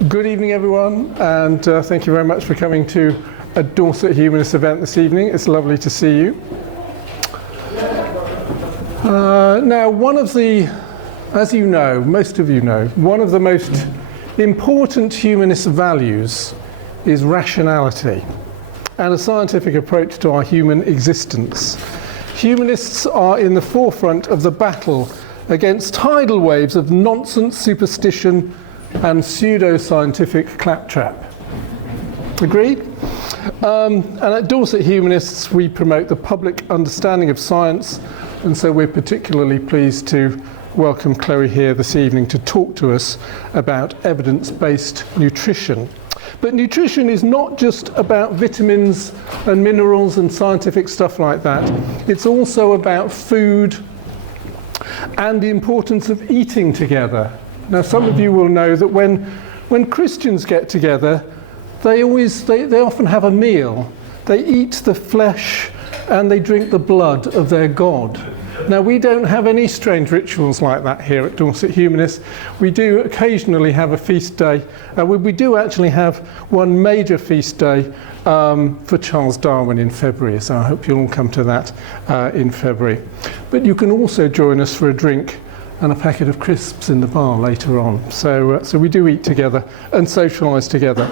Good evening, everyone, and thank you very much for coming to a Dorset Humanist event this evening. It's lovely to see you. Now, as you know, most of you know, one of the most important humanist values is rationality and a scientific approach to our human existence. Humanists are in the forefront of the battle against tidal waves of nonsense, superstition, and pseudo-scientific claptrap. Agreed? And at Dorset Humanists, we promote the public understanding of science, and so we're particularly pleased to welcome Chloe here this evening to talk to us about evidence-based nutrition. But nutrition is not just about vitamins and minerals and scientific stuff like that. It's also about food and the importance of eating together. Now, some of you will know that when Christians get together, they often have a meal. They eat the flesh and they drink the blood of their God. Now, we don't have any strange rituals like that here at Dorset Humanists. We do occasionally have a feast day. We do actually have one major feast day for Charles Darwin in February, so I hope you'll all come to that in February. But you can also join us for a drink and a packet of crisps in the bar later on. So we do eat together and socialise together.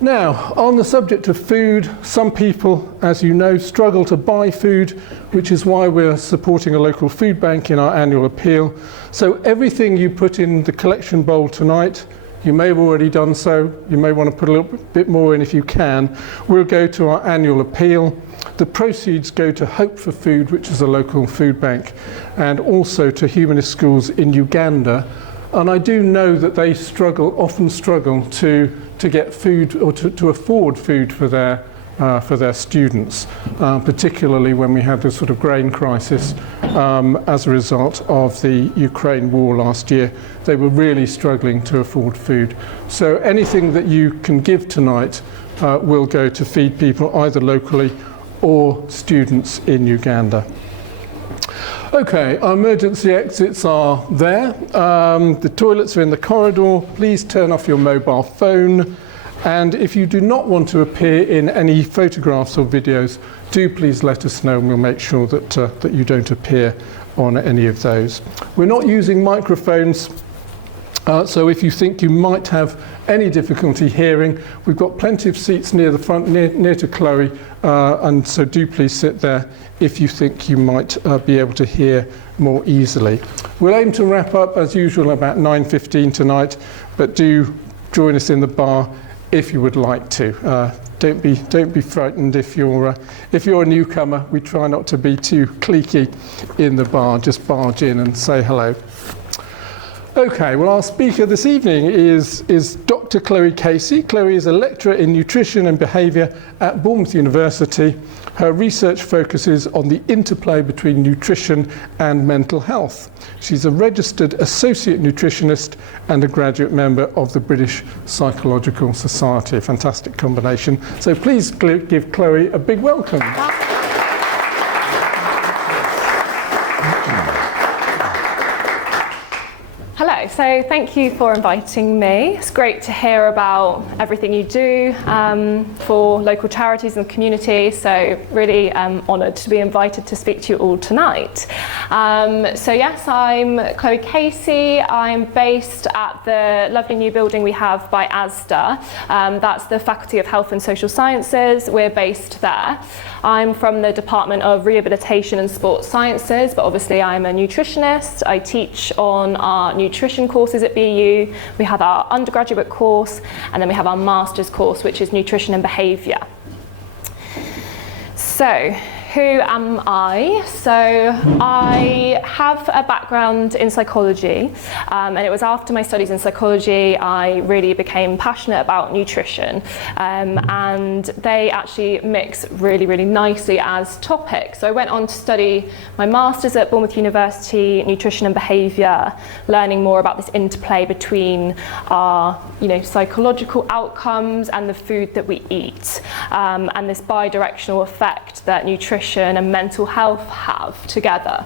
Now, on the subject of food, some people, as you know, struggle to buy food, which is why we're supporting a local food bank in our annual appeal. So everything you put in the collection bowl tonight, you may have already done so, you may want to put a little bit more in if you can, will go to our annual appeal. The proceeds go to Hope for Food, which is a local food bank, and also to humanist schools in Uganda. And I do know that they often struggle to get food or to afford food for their students, particularly when we had this sort of grain crisis as a result of the Ukraine war last year. They were really struggling to afford food. So anything that you can give tonight will go to feed people either locally or students in Uganda. Okay, our emergency exits are there. The toilets are in the corridor. Please turn off your mobile phone. And if you do not want to appear in any photographs or videos, do please let us know and we'll make sure that you don't appear on any of those. We're not using microphones, so if you think you might have any difficulty hearing, we've got plenty of seats near the front, near to Chloe, and so do please sit there if you think you might be able to hear more easily. We'll aim to wrap up as usual about 9:15 tonight, but do join us in the bar if you would like to. Don't be frightened if you're a newcomer. We try not to be too cliquey in the bar. Just barge in and say hello. Okay, well, our speaker this evening is Dr. Chloe Casey. Chloe is a lecturer in nutrition and behaviour at Bournemouth University. Her research focuses on the interplay between nutrition and mental health. She's a Registered Associate Nutritionist and a graduate member of the British Psychological Society. A fantastic combination. So please give Chloe a big welcome. Hello, so thank you for inviting me. It's great to hear about everything you do for local charities and the community, so really honoured to be invited to speak to you all tonight. So yes, I'm Chloe Casey. I'm based at the lovely new building we have by ASDA. That's the Faculty of Health and Social Sciences. We're based there. I'm from the Department of Rehabilitation and Sports Sciences, but obviously I'm a nutritionist. I teach on our nutrition courses at BU. We have our undergraduate course, and then we have our master's course, which is nutrition and behaviour. So, who am I? So I have a background in psychology, and it was after my studies in psychology I really became passionate about nutrition, and they actually mix really, really nicely as topics. So I went on to study my master's at Bournemouth University, nutrition and behaviour, learning more about this interplay between our psychological outcomes and the food that we eat, and this bi-directional effect that nutrition and mental health have together.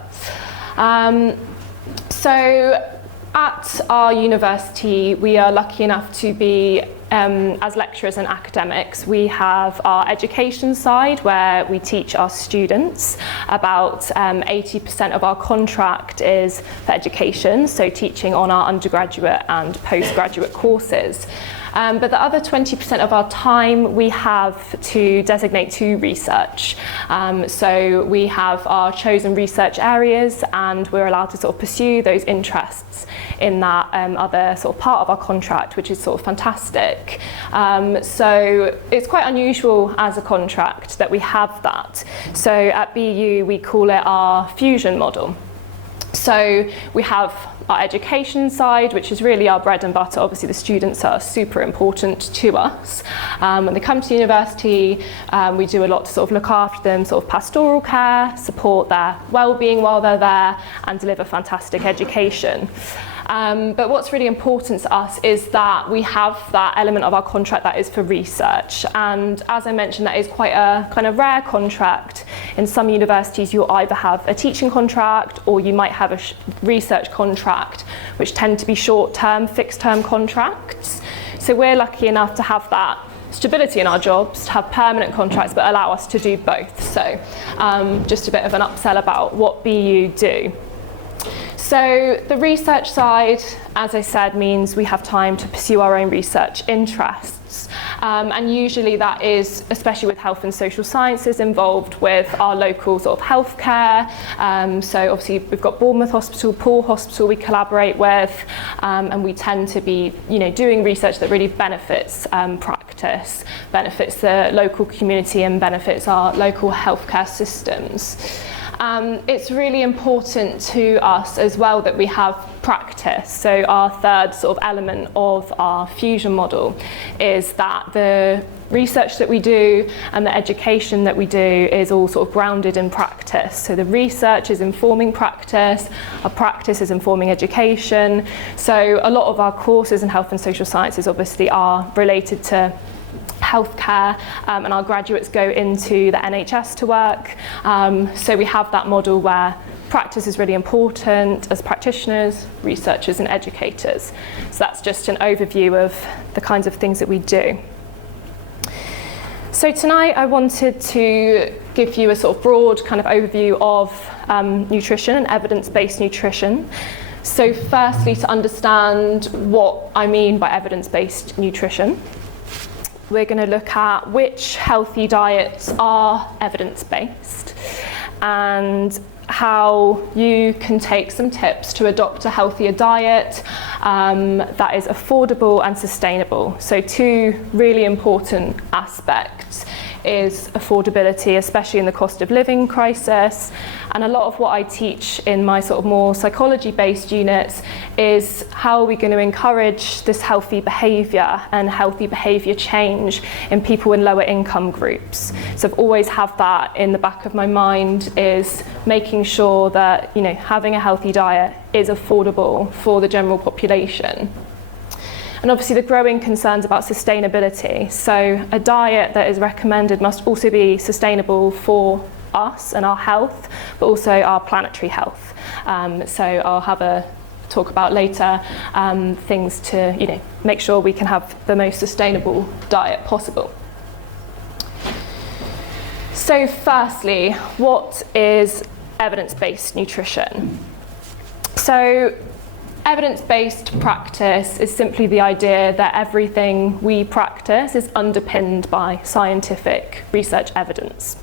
So At our university, we are lucky enough to be, as lecturers and academics, we have our education side where we teach our students. About 80% of our contract is for education, so teaching on our undergraduate and postgraduate courses. But the other 20% of our time we have to designate to research. So we have our chosen research areas and we're allowed to sort of pursue those interests in that other sort of part of our contract, which is sort of fantastic. So it's quite unusual as a contract that we have that. So at BU we call it our fusion model. So we have our education side, which is really our bread and butter. Obviously the students are super important to us. When they come to university, we do a lot to sort of look after them, sort of pastoral care, support their well-being while they're there, and deliver fantastic education. But what's really important to us is that we have that element of our contract that is for research. And as I mentioned, that is quite a kind of rare contract. In some universities, you'll either have a teaching contract or you might have a research contract, which tend to be short-term, fixed-term contracts. So we're lucky enough to have that stability in our jobs, to have permanent contracts, but allow us to do both. So just a bit of an upsell about what BU do. So the research side, as I said, means we have time to pursue our own research interests. And usually that is, especially with health and social sciences, involved with our local sort of healthcare. So obviously we've got Bournemouth Hospital, Poole Hospital we collaborate with, and we tend to be, doing research that really benefits practice, benefits the local community and benefits our local healthcare systems. It's really important to us as well that we have practice. So our third sort of element of our fusion model is that the research that we do and the education that we do is all sort of grounded in practice. So the research is informing practice, our practice is informing education. So a lot of our courses in health and social sciences obviously are related to healthcare, and our graduates go into the NHS to work. So we have that model where practice is really important as practitioners, researchers and educators. So that's just an overview of the kinds of things that we do. So tonight I wanted to give you a sort of broad kind of overview of nutrition and evidence-based nutrition. So firstly, to understand what I mean by evidence-based nutrition, we're going to look at which healthy diets are evidence-based and how you can take some tips to adopt a healthier diet that is affordable and sustainable. So two really important aspects is affordability, especially in the cost of living crisis. And a lot of what I teach in my sort of more psychology-based units is how are we going to encourage this healthy behaviour and healthy behaviour change in people in lower income groups. So I've always have that in the back of my mind, is making sure that having a healthy diet is affordable for the general population. And obviously the growing concerns about sustainability. So a diet that is recommended must also be sustainable for us and our health, but also our planetary health. So I'll have a talk about later things to make sure we can have the most sustainable diet possible. So firstly, what is evidence-based nutrition? So evidence-based practice is simply the idea that everything we practice is underpinned by scientific research evidence.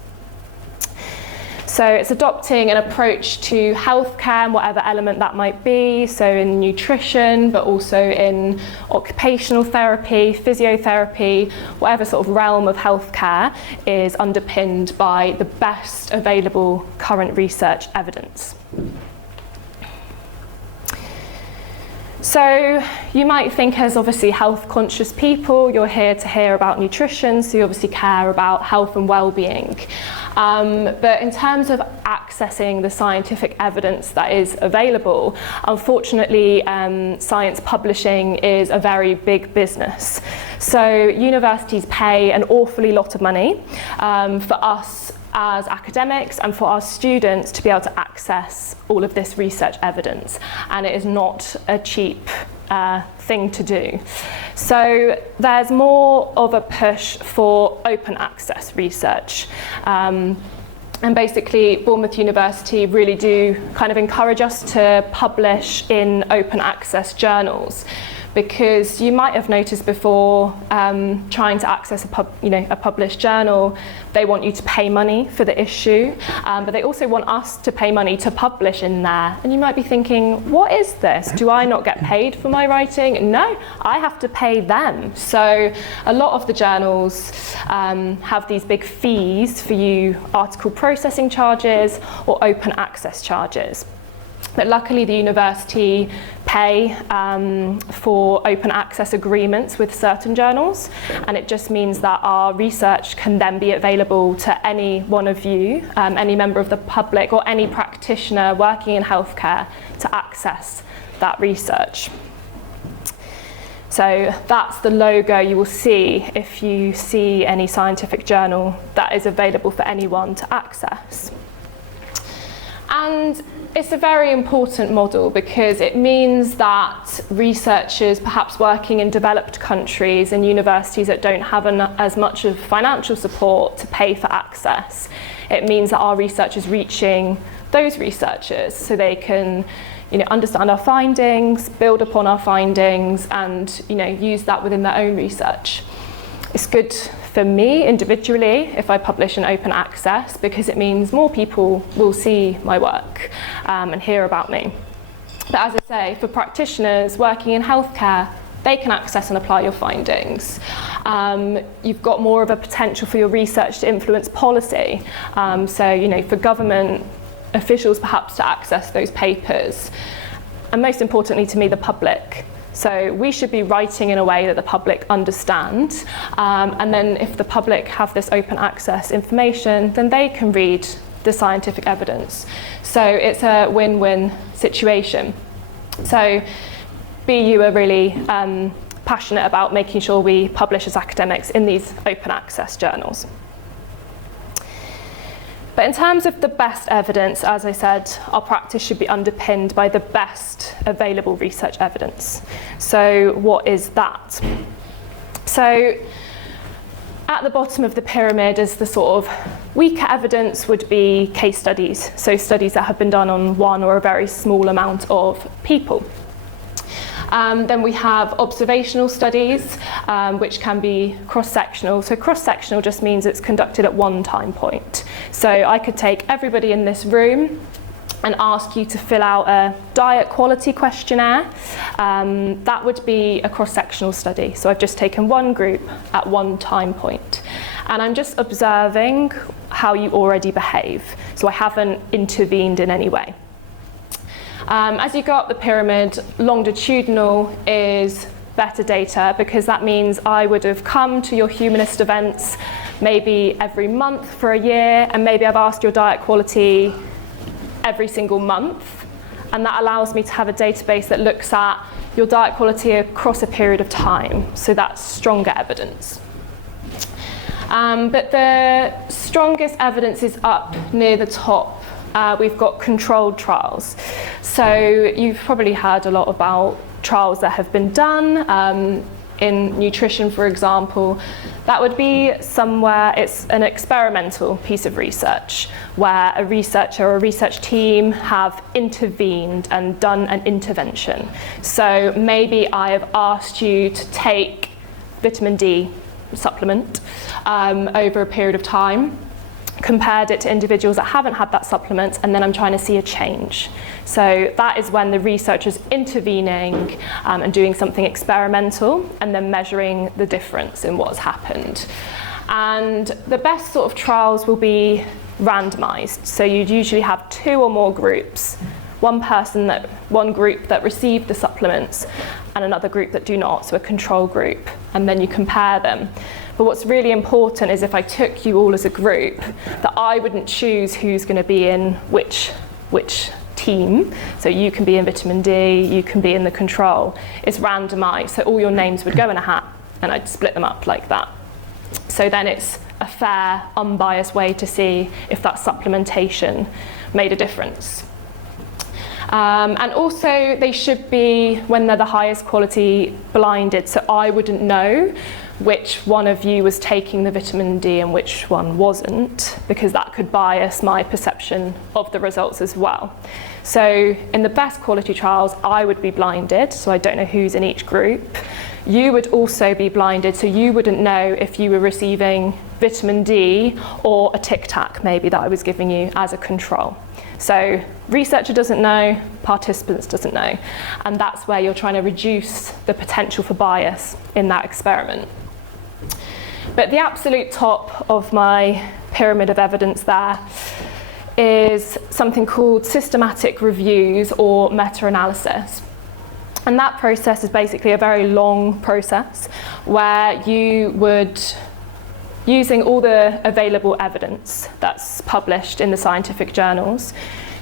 So it's adopting an approach to healthcare and whatever element that might be, so in nutrition, but also in occupational therapy, physiotherapy, whatever sort of realm of healthcare is underpinned by the best available current research evidence. So you might think, as obviously health conscious people, you're here to hear about nutrition, so you obviously care about health and well-being. But in terms of accessing the scientific evidence that is available, unfortunately, science publishing is a very big business. So universities pay an awfully lot of money for us as academics and for our students to be able to access all of this research evidence. And it is not a cheap thing to do. So there's more of a push for open access research. And basically, Bournemouth University really do kind of encourage us to publish in open access journals, because you might have noticed before, trying to access a published journal, they want you to pay money for the issue, but they also want us to pay money to publish in there. And you might be thinking, what is this? Do I not get paid for my writing? No, I have to pay them. So a lot of the journals have these big fees for you, article processing charges or open access charges. But luckily the university pay for open access agreements with certain journals, and it just means that our research can then be available to any one of you, any member of the public or any practitioner working in healthcare to access that research. So that's the logo you will see if you see any scientific journal that is available for anyone to access. And it's a very important model because it means that researchers perhaps working in developed countries and universities that don't have as much of financial support to pay for access, it means that our research is reaching those researchers so they can understand our findings, build upon our findings, and use that within their own research. It's good for me individually if I publish in open access, because it means more people will see my work and hear about me. But as I say, for practitioners working in healthcare, they can access and apply your findings. You've got more of a potential for your research to influence policy. So for government officials perhaps to access those papers. And most importantly to me, the public. So we should be writing in a way that the public understand. And then if the public have this open access information, then they can read the scientific evidence. So it's a win-win situation. So BU are really passionate about making sure we publish as academics in these open access journals. But in terms of the best evidence, as I said, our practice should be underpinned by the best available research evidence. So what is that? So at the bottom of the pyramid is the sort of weaker evidence would be case studies. So studies that have been done on one or a very small amount of people. Then we have observational studies, which can be cross-sectional. So cross-sectional just means it's conducted at one time point. So I could take everybody in this room and ask you to fill out a diet quality questionnaire. That would be a cross-sectional study. So I've just taken one group at one time point. And I'm just observing how you already behave. So I haven't intervened in any way. As you go up the pyramid, longitudinal is better data, because that means I would have come to your humanist events maybe every month for a year, and maybe I've asked your diet quality every single month, and that allows me to have a database that looks at your diet quality across a period of time. So that's stronger evidence. But the strongest evidence is up near the top. We've got controlled trials. So you've probably heard a lot about trials that have been done in nutrition, for example. That would be somewhere, it's an experimental piece of research where a researcher or a research team have intervened and done an intervention. So maybe I have asked you to take vitamin D supplement over a period of time, compared it to individuals that haven't had that supplement, and then I'm trying to see a change. So that is when the researcher's intervening and doing something experimental and then measuring the difference in what's happened. And the best sort of trials will be randomized. So you'd usually have two or more groups, one group that received the supplements and another group that do not, so a control group, and then you compare them. But what's really important is if I took you all as a group, that I wouldn't choose who's going to be in which team. So you can be in vitamin D, you can be in the control. It's randomized, so all your names would go in a hat, and I'd split them up like that. So then it's a fair, unbiased way to see if that supplementation made a difference. And also they should be, when they're the highest quality, blinded, so I wouldn't know which one of you was taking the vitamin D and which one wasn't, because that could bias my perception of the results as well. So in the best quality trials, I would be blinded, so I don't know who's in each group. You would also be blinded, so you wouldn't know if you were receiving vitamin D or a Tic Tac maybe that I was giving you as a control. So researcher doesn't know, participants doesn't know, and that's where you're trying to reduce the potential for bias in that experiment. But the absolute top of my pyramid of evidence there is something called systematic reviews or meta-analysis. And that process is basically a very long process where you would, using all the available evidence that's published in the scientific journals,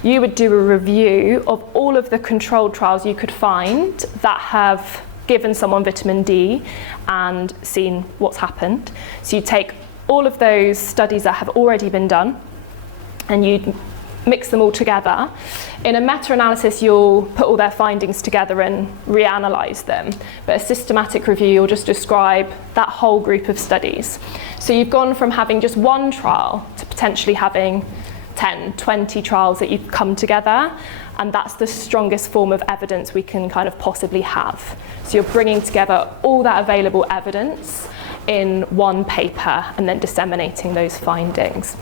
you would do a review of all of the controlled trials you could find that have given someone vitamin D and seen what's happened. So you take all of those studies that have already been done and you mix them all together. In a meta-analysis, you'll put all their findings together and reanalyze them. But a systematic review, you'll just describe that whole group of studies. So you've gone from having just one trial to potentially having 10, 20 trials that you've come together, and that's the strongest form of evidence we can kind of possibly have. So you're bringing together all that available evidence in one paper and then disseminating those findings.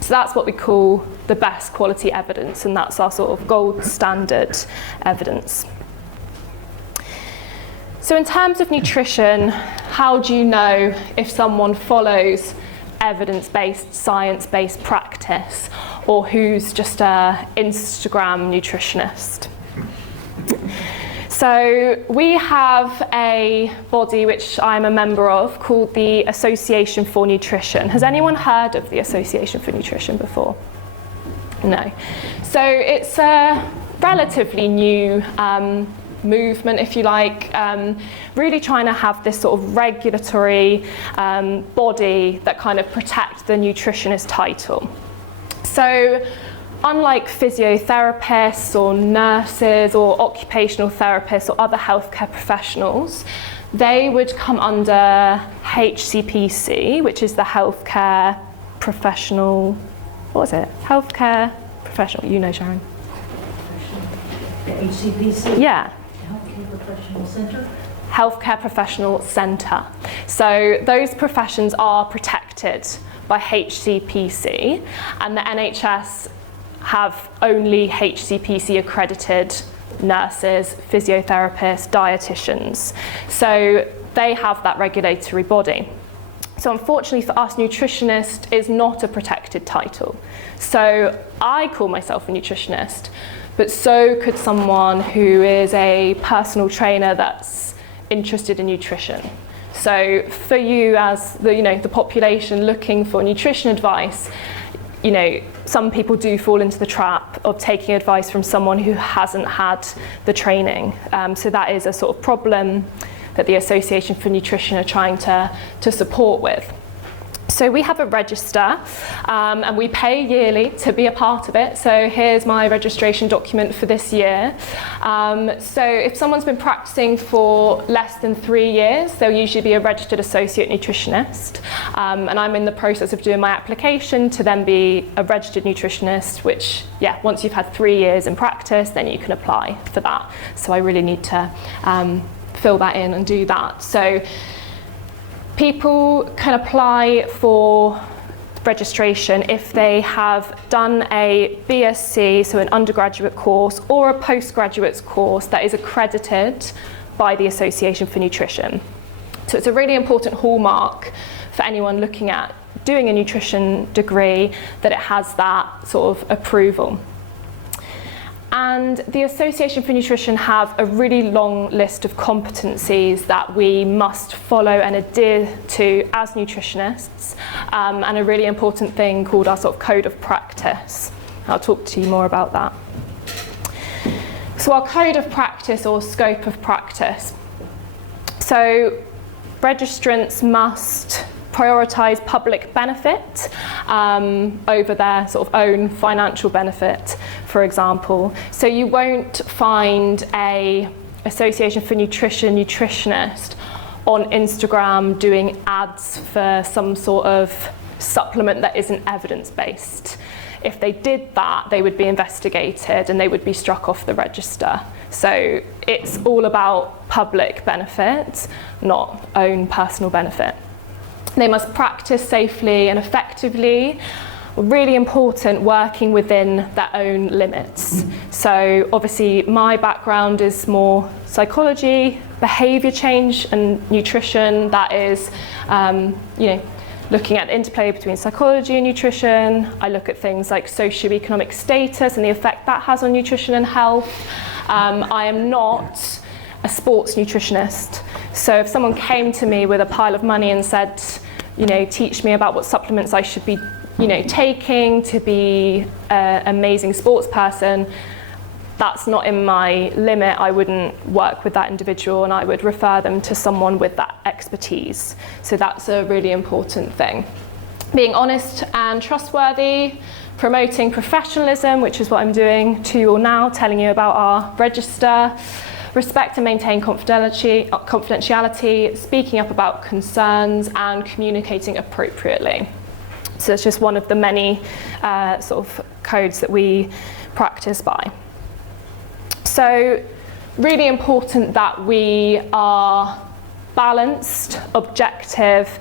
So that's what we call the best quality evidence, and that's our sort of gold standard evidence. So in terms of nutrition, how do you know if someone follows evidence-based, science-based practice, or who's just an Instagram nutritionist? So we have a body which I'm a member of called the Association for Nutrition. Has anyone heard of the Association for Nutrition before? No. So it's a relatively new movement, if you like, really trying to have this sort of regulatory body that kind of protects the nutritionist title. So unlike physiotherapists or nurses or occupational therapists or other healthcare professionals, they would come under HCPC, which is the healthcare professional, what was it? Healthcare professional, you know, Sharon. The HCPC? Yeah. Healthcare Professional Centre? Healthcare Professional Centre. So those professions are protected by HCPC, and the NHS have only HCPC accredited nurses, physiotherapists, dietitians. So they have that regulatory body. So unfortunately for us, nutritionist is not a protected title. So I call myself a nutritionist, but so could someone who is a personal trainer that's interested in nutrition. So for you as the population looking for nutrition advice, some people do fall into the trap of taking advice from someone who hasn't had the training. So that is a sort of problem that the Association for Nutrition are trying to support with. So we have a register and we pay yearly to be a part of it. So here's my registration document for this year. So if someone's been practicing for less than 3 years, they'll usually be a Registered Associate Nutritionist. And I'm in the process of doing my application to then be a Registered Nutritionist, which, once you've had 3 years in practice, then you can apply for that. So I really need to fill that in and do that. So people can apply for registration if they have done a BSc, so an undergraduate course, or a postgraduate course that is accredited by the Association for Nutrition. So it's a really important hallmark for anyone looking at doing a nutrition degree that it has that sort of approval. And the Association for Nutrition have a really long list of competencies that we must follow and adhere to as nutritionists, and a really important thing called our sort of code of practice. I'll talk to you more about that. So our code of practice or scope of practice. So registrants must prioritise public benefit over their sort of own financial benefit, for example. So you won't find a Association for Nutritionist on Instagram doing ads for some sort of supplement that isn't evidence-based. If they did that, they would be investigated and they would be struck off the register. So it's all about public benefit, not own personal benefit. They must practice safely and effectively. Really important, working within their own limits. So obviously my background is more psychology, behaviour change and nutrition. That is, looking at the interplay between psychology and nutrition. I look at things like socioeconomic status and the effect that has on nutrition and health. I am not a sports nutritionist. So if someone came to me with a pile of money and said, teach me about what supplements I should be taking to be an amazing sports person, that's not in my limit. I wouldn't work with that individual and I would refer them to someone with that expertise. So that's a really important thing. Being honest and trustworthy, promoting professionalism, which is what I'm doing to you all now, telling you about our register. Respect and maintain confidentiality, speaking up about concerns and communicating appropriately. So it's just one of the many sort of codes that we practice by. So really important that we are balanced, objective,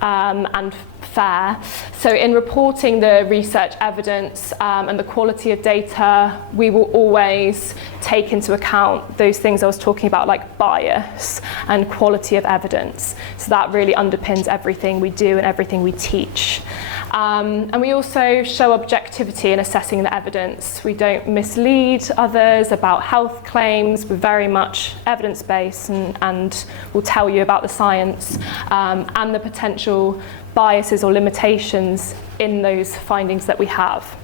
and fair. So in reporting the research evidence and the quality of data, we will always take into account those things I was talking about, like bias and quality of evidence. So that really underpins everything we do and everything we teach. And we also show objectivity in assessing the evidence. We don't mislead others about health claims. We're very much evidence-based and will tell you about the science and the potential biases or limitations in those findings that we have.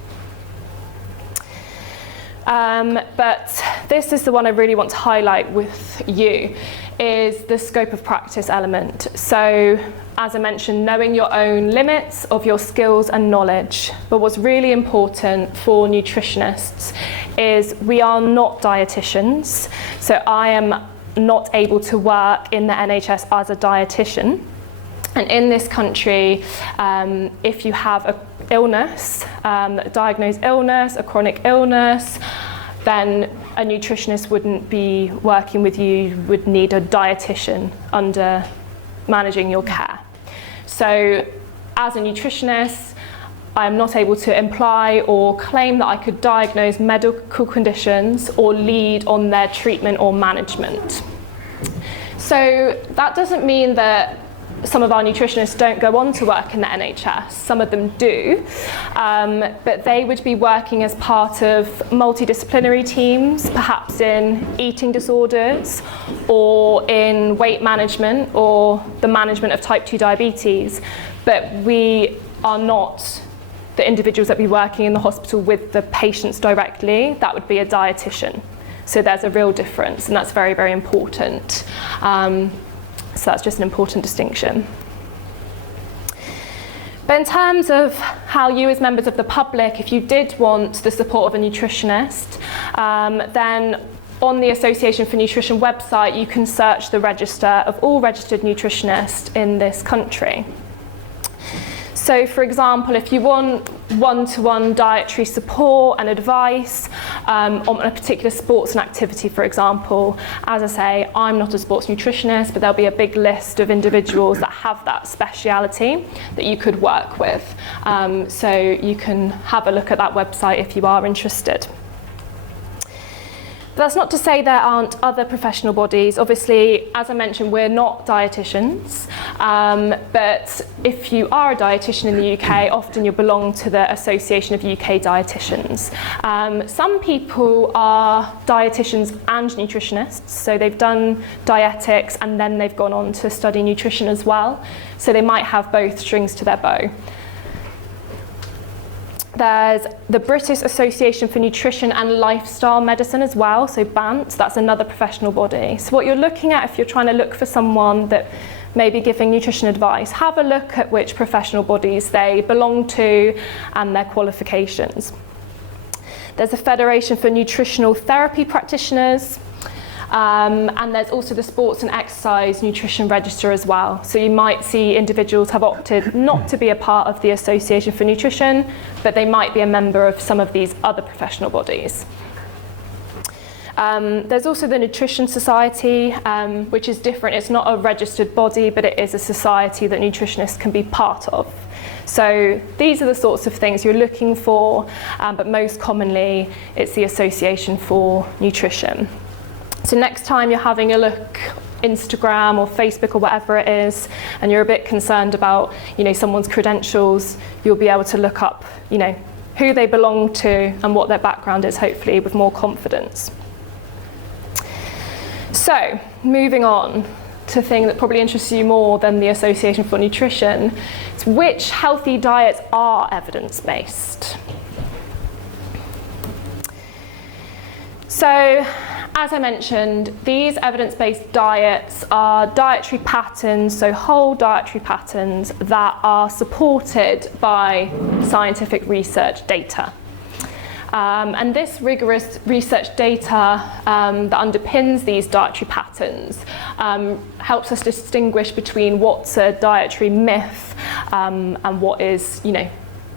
But this is the one I really want to highlight with you, is the scope of practice element. So, as I mentioned, knowing your own limits of your skills and knowledge. But what's really important for nutritionists is we are not dietitians. So I am not able to work in the NHS as a dietitian. And in this country, if you have an illness, a diagnosed illness, a chronic illness, then a nutritionist wouldn't be working with you. You would need a dietitian under managing your care. So as a nutritionist, I am not able to imply or claim that I could diagnose medical conditions or lead on their treatment or management. So that doesn't mean that some of our nutritionists don't go on to work in the NHS. Some of them do, but they would be working as part of multidisciplinary teams, perhaps in eating disorders or in weight management or the management of type 2 diabetes. But we are not the individuals that be working in the hospital with the patients directly. That would be a dietitian. So there's a real difference, and that's very, very important. So that's just an important distinction. But in terms of how you as members of the public, if you did want the support of a nutritionist, then on the Association for Nutrition website, you can search the register of all registered nutritionists in this country. So for example, if you want one-to-one dietary support and advice on a particular sports and activity, for example, as I say, I'm not a sports nutritionist, but there'll be a big list of individuals that have that speciality that you could work with. So you can have a look at that website if you are interested. That's not to say there aren't other professional bodies. Obviously, as I mentioned, we're not dietitians, but if you are a dietitian in the UK, often you belong to the Association of UK Dietitians. Some people are dietitians and nutritionists, so they've done dietetics and then they've gone on to study nutrition as well, so they might have both strings to their bow. There's the British Association for Nutrition and Lifestyle Medicine as well, so BANT, that's another professional body. So what you're looking at if you're trying to look for someone that maybe giving nutrition advice, have a look at which professional bodies they belong to and their qualifications. There's a Federation for Nutritional Therapy Practitioners, and there's also the Sports and Exercise Nutrition Register as well. So you might see individuals have opted not to be a part of the Association for Nutrition, but they might be a member of some of these other professional bodies. There's also the Nutrition Society, which is different. It's not a registered body, but it is a society that nutritionists can be part of. So these are the sorts of things you're looking for, but most commonly it's the Association for Nutrition. So next time you're having a look Instagram or Facebook or whatever it is, and you're a bit concerned about, someone's credentials, you'll be able to look up, who they belong to and what their background is, hopefully with more confidence. So, moving on to a thing that probably interests you more than the Association for Nutrition, is which healthy diets are evidence-based? So, as I mentioned, these evidence-based diets are dietary patterns, so whole dietary patterns that are supported by scientific research data. And this rigorous research data that underpins these dietary patterns helps us distinguish between what's a dietary myth and what is,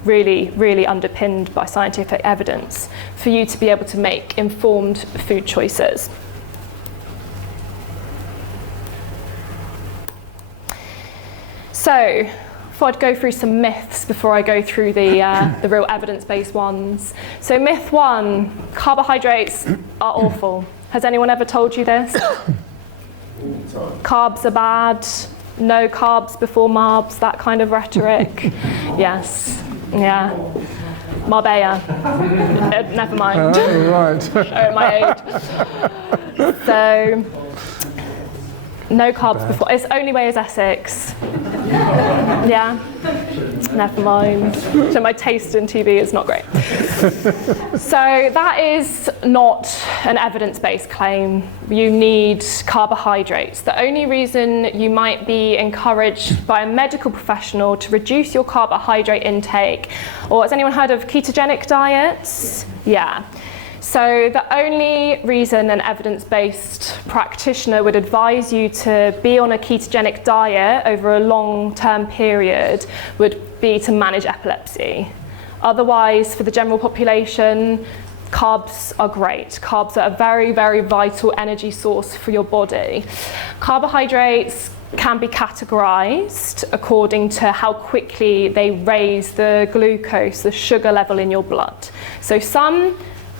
really, really underpinned by scientific evidence for you to be able to make informed food choices. So, I thought I'd go through some myths before I go through the real evidence-based ones. So myth 1, carbohydrates are awful. Has anyone ever told you this? Carbs are bad, no carbs before marbs, that kind of rhetoric. Yes, yeah. Marbella. Never mind. Oh, right. Showing my age. So, no carbs before. It's only way is Essex. Yeah. Never mind. So my taste in TV is not great. So that is not an evidence-based claim. You need carbohydrates. The only reason you might be encouraged by a medical professional to reduce your carbohydrate intake, or has anyone heard of ketogenic diets? Yeah. So the only reason an evidence-based practitioner would advise you to be on a ketogenic diet over a long-term period would be to manage epilepsy. Otherwise, for the general population, carbs are great. Carbs are a very, very vital energy source for your body. Carbohydrates can be categorized according to how quickly they raise the glucose, the sugar level in your blood. So some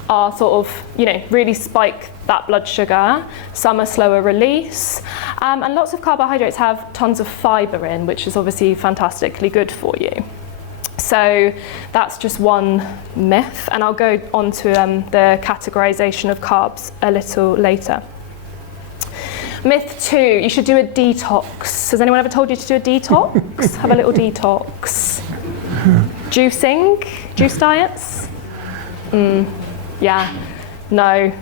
are sort of, really spike that blood sugar. Some are slower release. And lots of carbohydrates have tons of fiber in, which is obviously fantastically good for you. So that's just one myth. And I'll go on to the categorization of carbs a little later. Myth 2, you should do a detox. Has anyone ever told you to do a detox? Have a little detox. Juicing? Juice diets? Yeah, no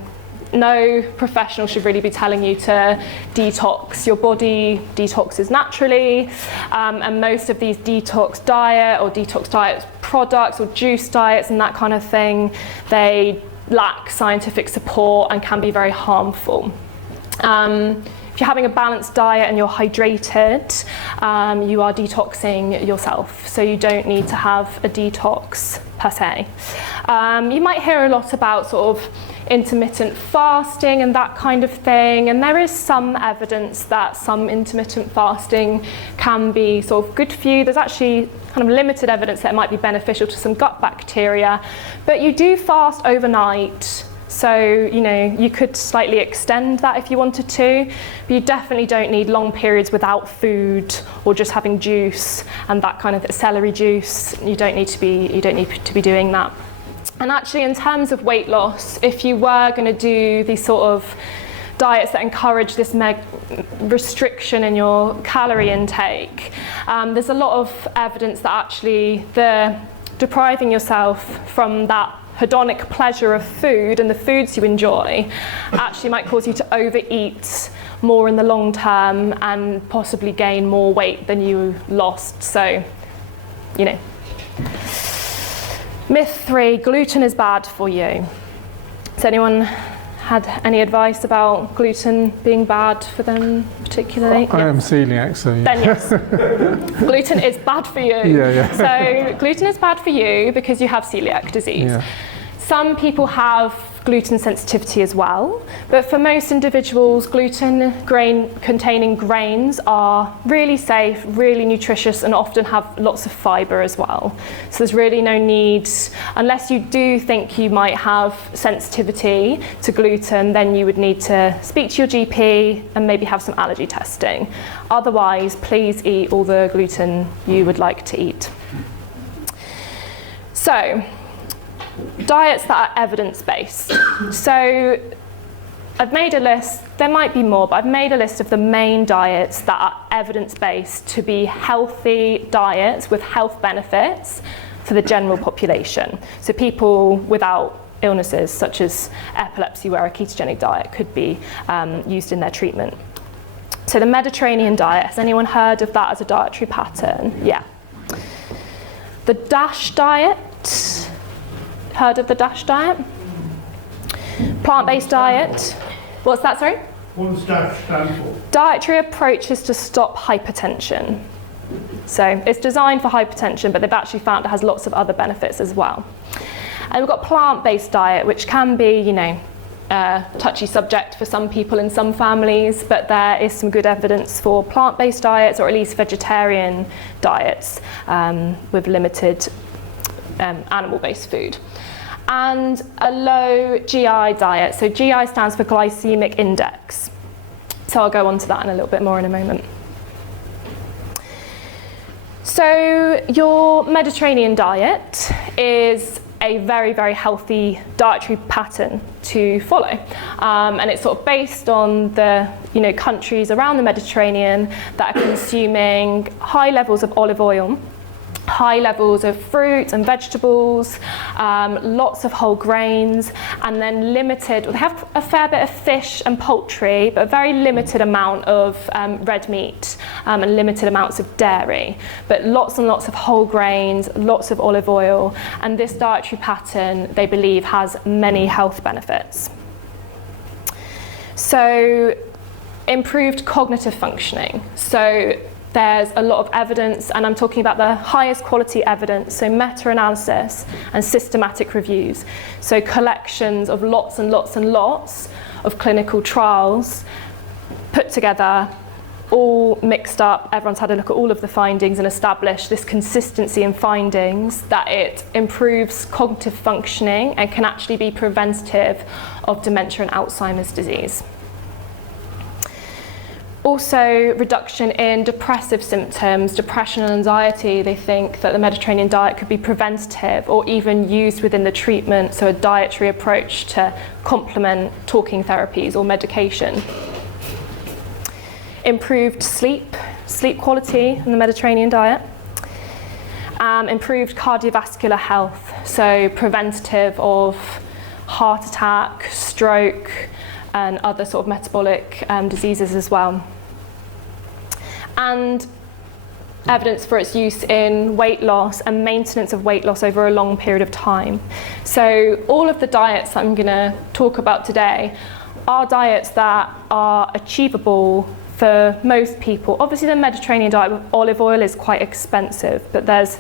professional should really be telling you to detox. Your body detoxes naturally, and most of these detox diet products or juice diets and that kind of thing, they lack scientific support and can be very harmful. If you're having a balanced diet and you're hydrated, you are detoxing yourself, so you don't need to have a detox per se. You might hear a lot about sort of intermittent fasting and that kind of thing, and there is some evidence that some intermittent fasting can be sort of good for you. There's actually kind of limited evidence that it might be beneficial to some gut bacteria, but you do fast overnight. So, you could slightly extend that if you wanted to, but you definitely don't need long periods without food or just having juice and that kind of celery juice. You don't need to be doing that. And actually, in terms of weight loss, if you were going to do these sort of diets that encourage this restriction in your calorie intake, there's a lot of evidence that actually the depriving yourself from that hedonic pleasure of food and the foods you enjoy actually might cause you to overeat more in the long term and possibly gain more weight than you lost. So, you know. Myth 3, gluten is bad for you. Has anyone had any advice about gluten being bad for them particularly? I am celiac, so yeah. Then yes, gluten is bad for you. So gluten is bad for you because you have celiac disease. Yeah. Some people have gluten sensitivity as well, but for most individuals, gluten-containing grains are really safe, really nutritious, and often have lots of fibre as well. So there's really no need, unless you do think you might have sensitivity to gluten, then you would need to speak to your GP and maybe have some allergy testing. Otherwise, please eat all the gluten you would like to eat. So, diets that are evidence-based. So I've made a list, there might be more, but I've made a list of the main diets that are evidence-based to be healthy diets with health benefits for the general population. So people without illnesses such as epilepsy, where a ketogenic diet could be used in their treatment. So the Mediterranean diet, has anyone heard of that as a dietary pattern? Yeah. The DASH diet, heard of the DASH diet? Plant-based diet. What's that, sorry? What does DASH stand for? Dietary approaches to stop hypertension. So it's designed for hypertension, but they've actually found it has lots of other benefits as well. And we've got plant-based diet, which can be, you know, a touchy subject for some people in some families, but there is some good evidence for plant-based diets, or at least vegetarian diets with limited animal-based food. And a low GI diet. So GI stands for glycemic index. So I'll go on to that in a little bit more in a moment. So your Mediterranean diet is a very, very healthy dietary pattern to follow. And it's sort of based on the countries around the Mediterranean that are consuming high levels of olive oil, high levels of fruit and vegetables, lots of whole grains, and then limited, they have a fair bit of fish and poultry, but a very limited amount of red meat and limited amounts of dairy, but lots and lots of whole grains, lots of olive oil, and this dietary pattern, they believe, has many health benefits. So, improved cognitive functioning. So, there's a lot of evidence, and I'm talking about the highest quality evidence, so meta-analysis and systematic reviews. So collections of lots and lots and lots of clinical trials put together, all mixed up, everyone's had a look at all of the findings and established this consistency in findings that it improves cognitive functioning and can actually be preventative of dementia and Alzheimer's disease. Also, reduction in depressive symptoms, depression and anxiety. They think that the Mediterranean diet could be preventative or even used within the treatment, so a dietary approach to complement talking therapies or medication. Improved sleep quality in the Mediterranean diet. Improved cardiovascular health, so preventative of heart attack, stroke, and other sort of metabolic diseases as well. And evidence for its use in weight loss and maintenance of weight loss over a long period of time. So all of the diets that I'm going to talk about today are diets that are achievable for most people. Obviously the Mediterranean diet with olive oil is quite expensive, but there's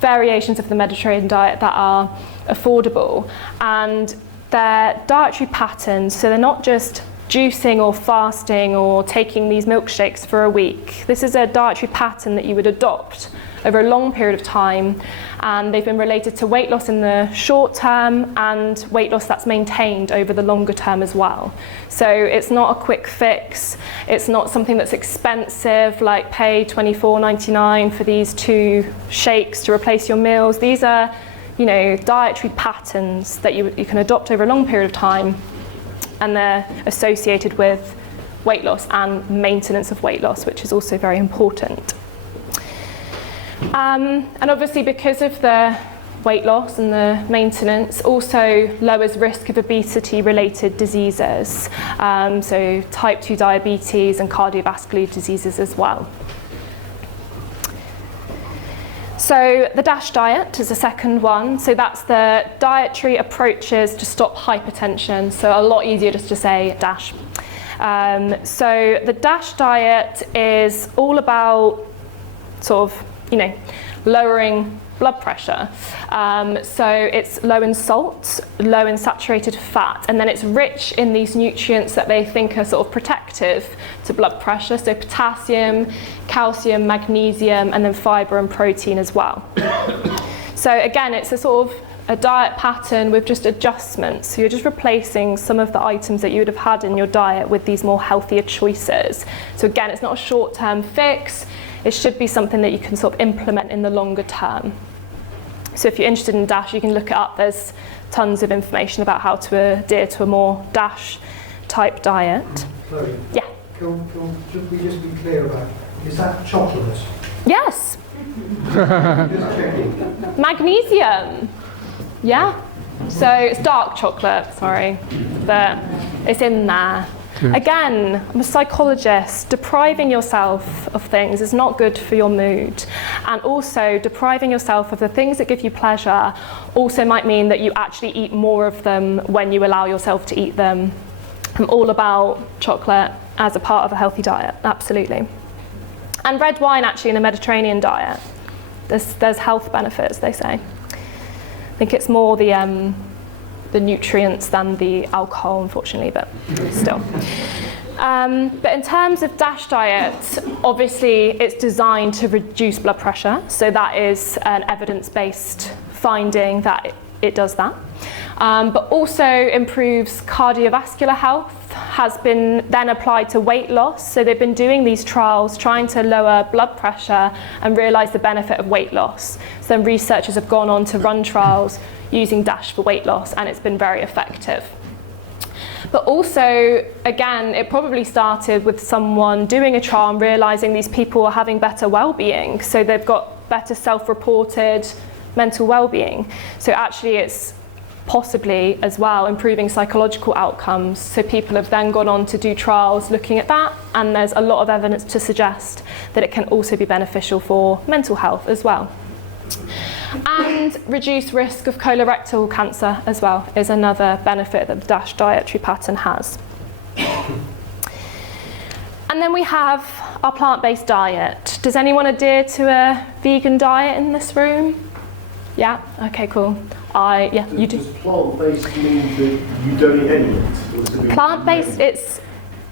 variations of the Mediterranean diet that are affordable. And they're dietary patterns, so they're not just juicing or fasting or taking these milkshakes for a week. This is a dietary pattern that you would adopt over a long period of time, and they've been related to weight loss in the short term and weight loss that's maintained over the longer term as well. So it's not a quick fix, it's not something that's expensive, like pay $24.99 for these 2 shakes to replace your meals. These are dietary patterns that you can adopt over a long period of time, and they're associated with weight loss and maintenance of weight loss, which is also very important. And obviously because of the weight loss and the maintenance, also lowers risk of obesity-related diseases, so type 2 diabetes and cardiovascular diseases as well. So the DASH diet is the second one. So that's the dietary approaches to stop hypertension. So a lot easier just to say DASH. So the DASH diet is all about sort of, lowering blood pressure. So it's low in salt, low in saturated fat, and then it's rich in these nutrients that they think are sort of protective to blood pressure. So potassium, calcium, magnesium, and then fibre and protein as well. So again, it's a sort of a diet pattern with just adjustments. So you're just replacing some of the items that you would have had in your diet with these more healthier choices. So again, it's not a short-term fix. It should be something that you can sort of implement in the longer term. So if you're interested in DASH, you can look it up. There's tons of information about how to adhere to a more DASH type diet. Sorry. Yeah. Should we just be clear about, is that chocolate? Yes. Just checking. Magnesium. Yeah. So it's dark chocolate, sorry, but it's in there. Again, I'm a psychologist. Depriving yourself of things is not good for your mood. And also, depriving yourself of the things that give you pleasure also might mean that you actually eat more of them when you allow yourself to eat them. I'm all about chocolate as a part of a healthy diet, absolutely. And red wine, actually, in a Mediterranean diet. There's health benefits, they say. I think it's more the nutrients than the alcohol, unfortunately, but still. But in terms of DASH diet, obviously it's designed to reduce blood pressure. So that is an evidence-based finding that it does that. But also improves cardiovascular health, has been then applied to weight loss. So they've been doing these trials trying to lower blood pressure and realise the benefit of weight loss. So then researchers have gone on to run trials using DASH for weight loss, and it's been very effective. But also, again, it probably started with someone doing a trial and realising these people are having better well-being. So they've got better self-reported mental well-being. So actually it's possibly as well improving psychological outcomes. So people have then gone on to do trials looking at that, and there's a lot of evidence to suggest that it can also be beneficial for mental health as well. And reduce risk of colorectal cancer as well is another benefit that the DASH dietary pattern has. And then we have our plant-based diet. Does anyone adhere to a vegan diet in this room? Yeah? Okay, cool. Yeah, you do. Does plant-based mean that you don't eat any meat? Plant-based,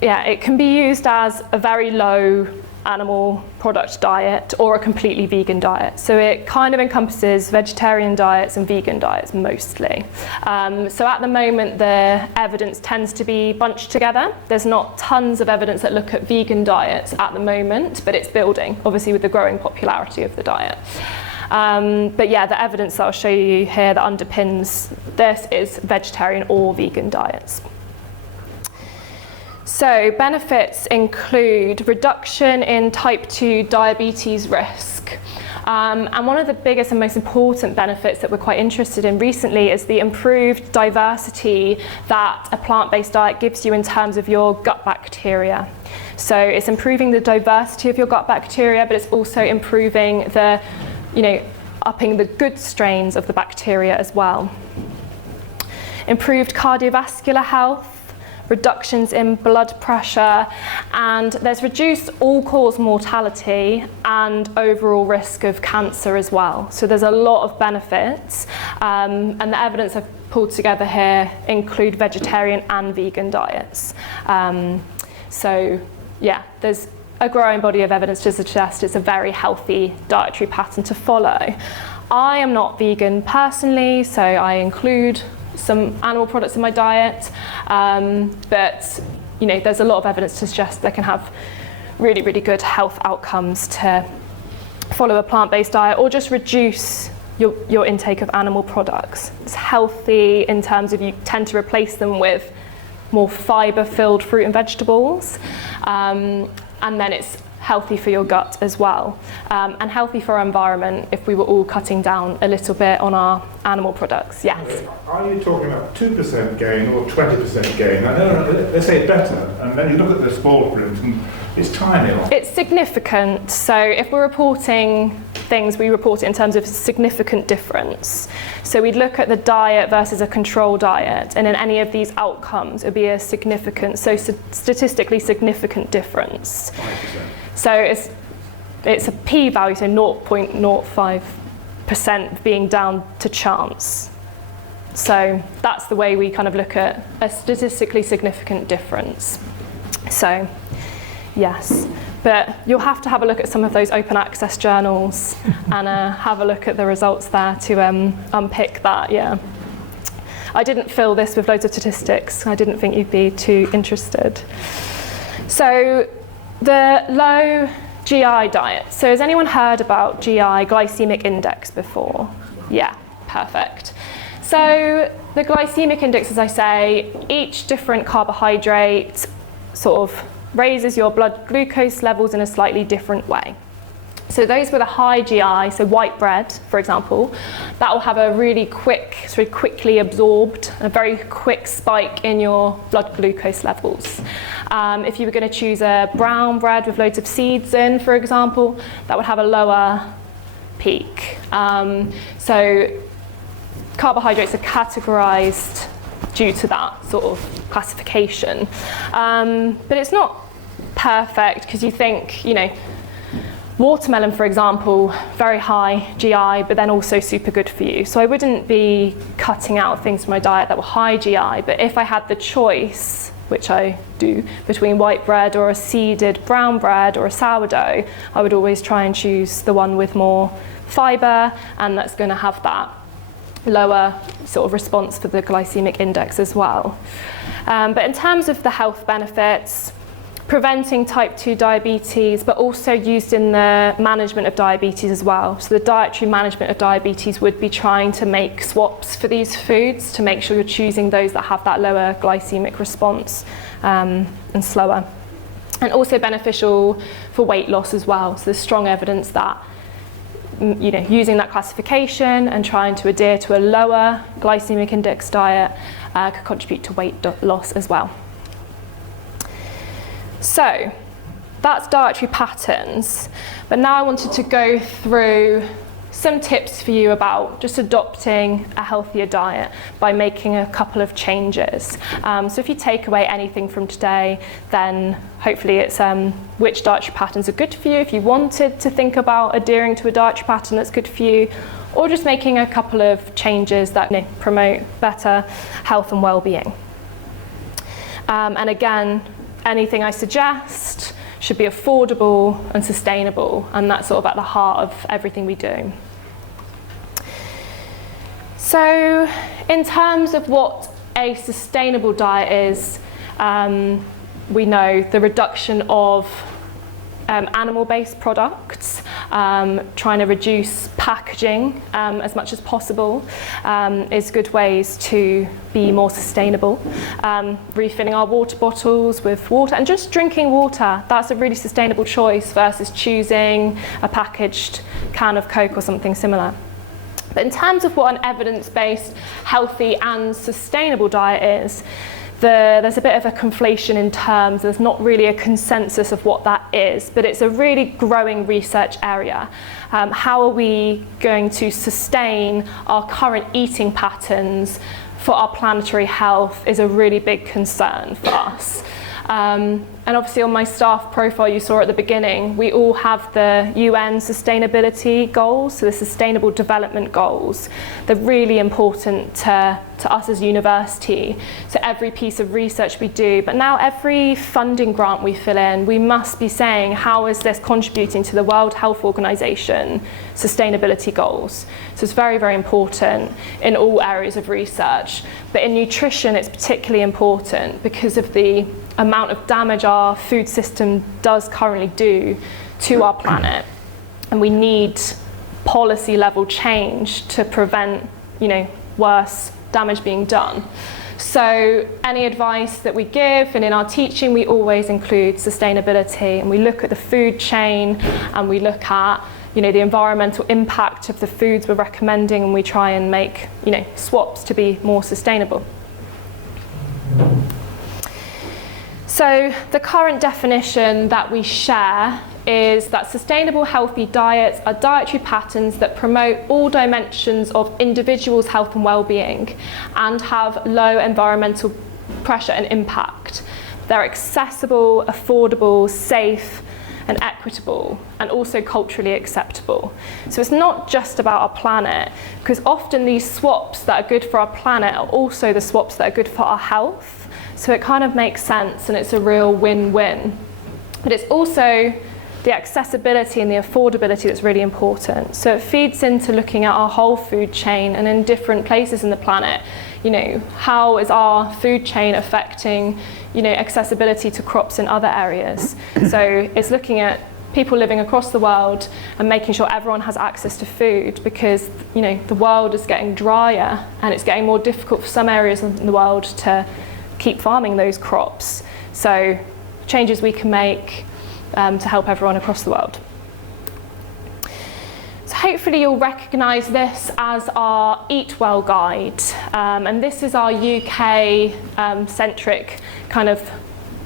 it can be used as a very low animal product diet or a completely vegan diet. So it kind of encompasses vegetarian diets and vegan diets mostly. So at the moment the evidence tends to be bunched together. There's not tons of evidence that look at vegan diets at the moment, but it's building, obviously, with the growing popularity of the diet. But yeah, the evidence that I'll show you here that underpins this is vegetarian or vegan diets. So benefits include reduction in type 2 diabetes risk. And one of the biggest and most important benefits that we're quite interested in recently is the improved diversity that a plant-based diet gives you in terms of your gut bacteria. So it's improving the diversity of your gut bacteria, but it's also improving the, upping the good strains of the bacteria as well. Improved cardiovascular health, reductions in blood pressure, and there's reduced all-cause mortality and overall risk of cancer as well. So there's a lot of benefits, and the evidence I've pulled together here include vegetarian and vegan diets. So yeah, there's a growing body of evidence to suggest it's a very healthy dietary pattern to follow. I am not vegan personally, so I include some animal products in my diet, but there's a lot of evidence to suggest they can have really, really good health outcomes to follow a plant-based diet or just reduce your intake of animal products. It's healthy in terms of you tend to replace them with more fibre-filled fruit and vegetables, and then it's healthy for your gut as well, and healthy for our environment if we were all cutting down a little bit on our animal products. Yes. Are you talking about 2% gain or 20% gain? I know they say better, and then you look at the small print and it's tiny. It's significant. So if we're reporting things, we report it in terms of significant difference. So we'd look at the diet versus a control diet, and in any of these outcomes, it would be a significant, so statistically significant difference. 5%. So it's a p-value, so 0.05% being down to chance. So that's the way we kind of look at a statistically significant difference. So yes, but you'll have to have a look at some of those open access journals and have a look at the results there to unpick that, yeah. I didn't fill this with loads of statistics. I didn't think you'd be too interested. So the low GI diet. So has anyone heard about GI, glycemic index, before? Yeah, perfect. So the glycemic index, as I say, each different carbohydrate sort of raises your blood glucose levels in a slightly different way. So those with a high GI, so white bread, for example, that will have a really quick, sort of quickly absorbed, a very quick spike in your blood glucose levels. If you were going to choose a brown bread with loads of seeds in, for example, that would have a lower peak. So carbohydrates are categorized due to that sort of classification. But it's not perfect, because you think, you know, watermelon, for example, very high GI, but then also super good for you. So I wouldn't be cutting out things from my diet that were high GI, but if I had the choice, which I do, between white bread or a seeded brown bread or a sourdough, I would always try and choose the one with more fibre, and that's going to have that lower sort of response for the glycemic index as well. But in terms of the health benefits, preventing type 2 diabetes, but also used in the management of diabetes as well. So the dietary management of diabetes would be trying to make swaps for these foods to make sure you're choosing those that have that lower glycemic response and slower. And also beneficial for weight loss as well. So there's strong evidence that, you know, using that classification and trying to adhere to a lower glycemic index diet could contribute to weight loss as well. So that's dietary patterns, but now I wanted to go through some tips for you about just adopting a healthier diet by making a couple of changes. So if you take away anything from today, then hopefully it's which dietary patterns are good for you, if you wanted to think about adhering to a dietary pattern that's good for you, or just making a couple of changes that promote better health and well-being. And again, anything I suggest should be affordable and sustainable, and that's sort of at the heart of everything we do. So in terms of what a sustainable diet is, we know the reduction of animal-based products, trying to reduce packaging as much as possible is good ways to be more sustainable. Refilling our water bottles with water and just drinking water, that's a really sustainable choice versus choosing a packaged can of Coke or something similar. But in terms of what an evidence-based, healthy and sustainable diet is, there's a bit of a conflation in terms. There's not really a consensus of what that is, but it's a really growing research area. How are we going to sustain our current eating patterns for our planetary health is a really big concern for us. And obviously on my staff profile you saw at the beginning, we all have the UN sustainability goals, so the sustainable development goals. They're really important to us as a university, so every piece of research we do, but now every funding grant we fill in, we must be saying how is this contributing to the World Health Organization sustainability goals. So it's very, very important in all areas of research, but in nutrition it's particularly important because of the amount of damage our food system does currently do to our planet, and we need policy level change to prevent, worse damage being done. So any advice that we give, and in our teaching we always include sustainability, and we look at the food chain, and we look at the environmental impact of the foods we're recommending, and we try and make swaps to be more sustainable. So the current definition that we share is that sustainable healthy diets are dietary patterns that promote all dimensions of individuals' health and well-being and have low environmental pressure and impact. They're accessible, affordable, safe and equitable, and also culturally acceptable. So it's not just about our planet, because often these swaps that are good for our planet are also the swaps that are good for our health. So it kind of makes sense, and it's a real win-win. But it's also the accessibility and the affordability that's really important. So it feeds into looking at our whole food chain, and in different places in the planet, how is our food chain affecting accessibility to crops in other areas. So it's looking at people living across the world and making sure everyone has access to food, because the world is getting drier and it's getting more difficult for some areas in the world to keep farming those crops. So changes we can make to help everyone across the world. So hopefully you'll recognise this as our Eat Well guide, and this is our UK centric kind of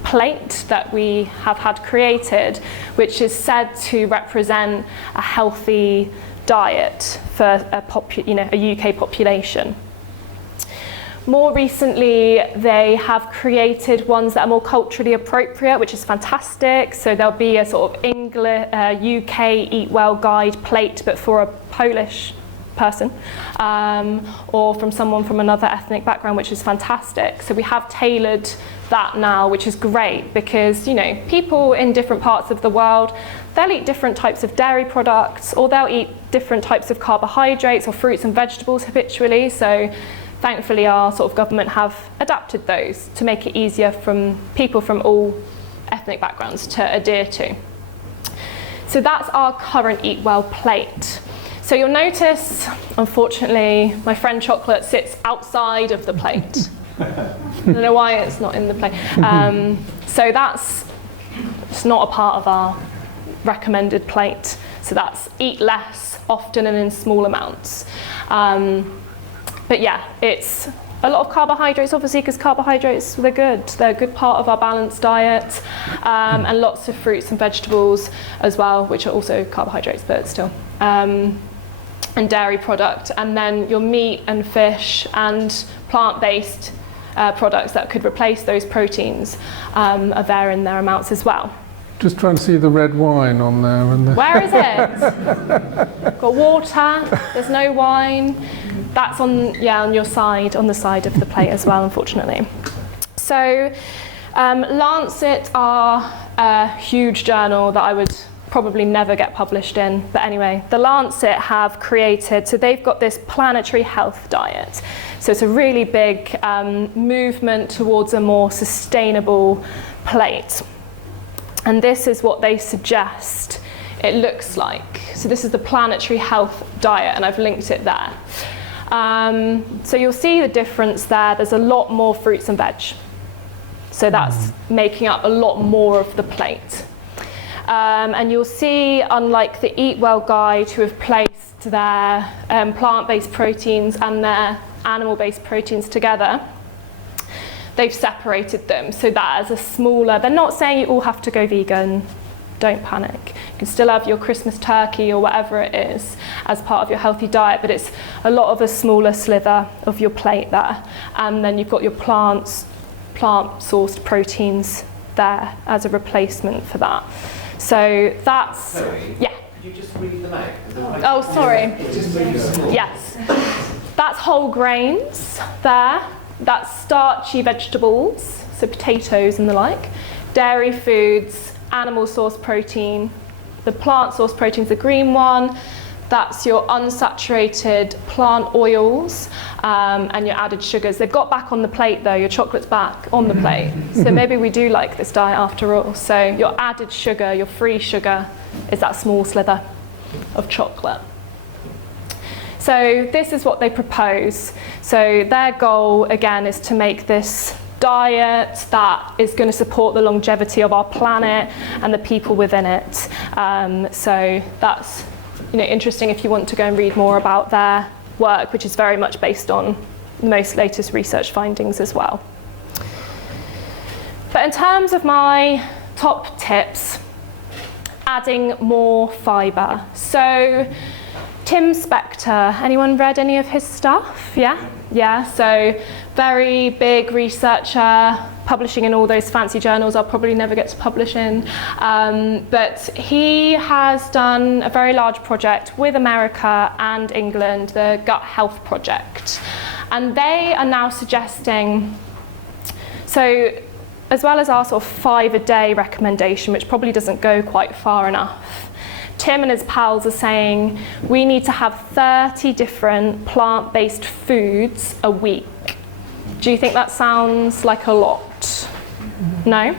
plate that we have had created, which is said to represent a healthy diet for a UK population. More recently, they have created ones that are more culturally appropriate, which is fantastic. So there'll be a sort of UK Eat Well guide plate, but for a Polish person, or from someone from another ethnic background, which is fantastic. So we have tailored that now, which is great, because people in different parts of the world, they'll eat different types of dairy products, or they'll eat different types of carbohydrates or fruits and vegetables habitually. So thankfully our sort of government have adapted those to make it easier from people from all ethnic backgrounds to adhere to. So that's our current Eat Well plate. So you'll notice, unfortunately, my friend chocolate sits outside of the plate. I don't know why it's not in the plate. So it's not a part of our recommended plate. So that's eat less, often and in small amounts. But yeah, it's a lot of carbohydrates, obviously, because carbohydrates, they're good. They're a good part of our balanced diet. And lots of fruits and vegetables as well, which are also carbohydrates, but still. And dairy product. And then your meat and fish and plant-based products that could replace those proteins are there in their amounts as well. Just trying to see the red wine on there. Where is it? Got water, there's no wine. That's on your side, on the side of the plate as well, unfortunately. So Lancet are a huge journal that I would probably never get published in. But anyway, the Lancet have created, so they've got this planetary health diet. So it's a really big movement towards a more sustainable plate. And this is what they suggest it looks like. So this is the planetary health diet, and I've linked it there. So you'll see the difference there. There's a lot more fruits and veg. So that's making up a lot more of the plate. And you'll see, unlike the Eat Well guide, who have placed their plant-based proteins and their animal-based proteins together, they've separated them so that as a smaller, they're not saying you all have to go vegan, don't panic. You can still have your Christmas turkey or whatever it is as part of your healthy diet, but it's a lot of a smaller sliver of your plate there. And then you've got your plant-sourced proteins there as a replacement for that. So that's, Sorry, yeah. Could you just read them out? Oh, sorry. Yes. That's whole grains there. That's starchy vegetables, so potatoes and the like. Dairy foods, animal source protein. The plant source protein is the green one. That's your unsaturated plant oils and your added sugars. They've got back on the plate though, your chocolate's back on the plate. So maybe we do like this diet after all. So your added sugar, your free sugar, is that small slither of chocolate. So this is what they propose. So their goal, again, is to make this diet that is going to support the longevity of our planet and the people within it. So that's interesting if you want to go and read more about their work, which is very much based on the most latest research findings as well. But in terms of my top tips, adding more fibre. So Tim Spector, anyone read any of his stuff? Yeah, so very big researcher, publishing in all those fancy journals I'll probably never get to publish in. But he has done a very large project with America and England, the Gut Health Project. And they are now suggesting, so as well as our sort of 5 a day recommendation, which probably doesn't go quite far enough, Tim and his pals are saying we need to have 30 different plant-based foods a week. Do you think that sounds like a lot? No?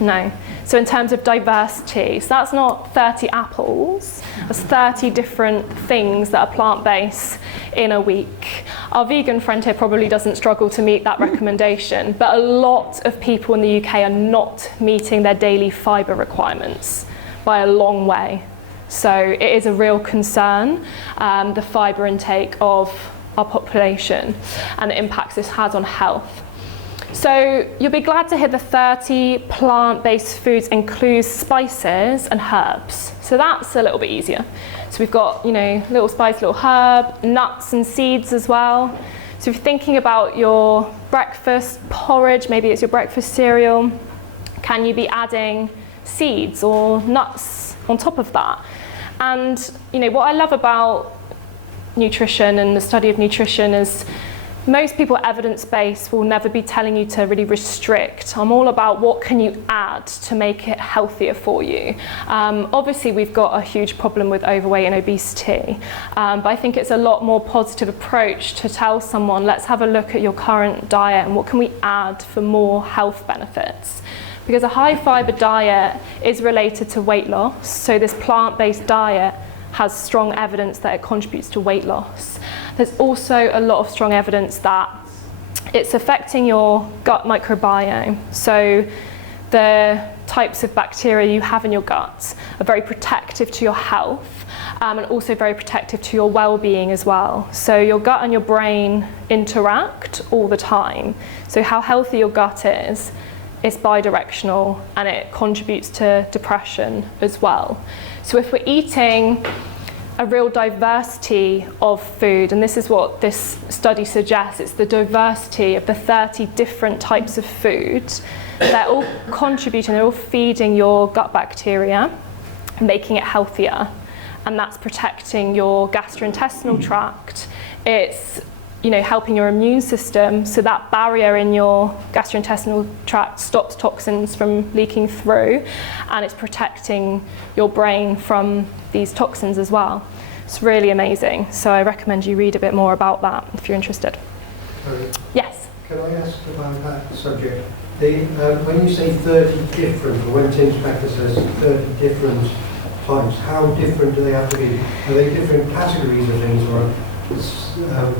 No. So in terms of diversity, so that's not 30 apples, that's 30 different things that are plant-based in a week. Our vegan friend here probably doesn't struggle to meet that recommendation, but a lot of people in the UK are not meeting their daily fibre requirements by a long way. So it is a real concern, the fibre intake of our population and the impacts this has on health. So you'll be glad to hear the 30 plant-based foods includes spices and herbs. So that's a little bit easier. So we've got, little spice, little herb, nuts and seeds as well. So if you're thinking about your breakfast porridge, maybe it's your breakfast cereal, can you be adding seeds or nuts on top of that? And what I love about nutrition and the study of nutrition is most people evidence-based will never be telling you to really restrict. I'm all about what can you add to make it healthier for you. Obviously we've got a huge problem with overweight and obesity, but I think it's a lot more positive approach to tell someone, let's have a look at your current diet and what can we add for more health benefits. Because a high fibre diet is related to weight loss, so this plant-based diet has strong evidence that it contributes to weight loss. There's also a lot of strong evidence that it's affecting your gut microbiome. So the types of bacteria you have in your gut are very protective to your health, and also very protective to your well-being as well. So your gut and your brain interact all the time. So how healthy your gut is bidirectional, and it contributes to depression as well. So if we're eating a real diversity of food, and this is what this study suggests, it's the diversity of the 30 different types of food, they're all contributing, they're all feeding your gut bacteria, making it healthier, and that's protecting your gastrointestinal tract. It's helping your immune system, so that barrier in your gastrointestinal tract stops toxins from leaking through, and it's protecting your brain from these toxins as well. It's really amazing. So I recommend you read a bit more about that if you're interested. Yes? Can I ask about that subject? When you say 30 different, or when Tim Spector says 30 different types, how different do they have to be? Are they different categories of things, or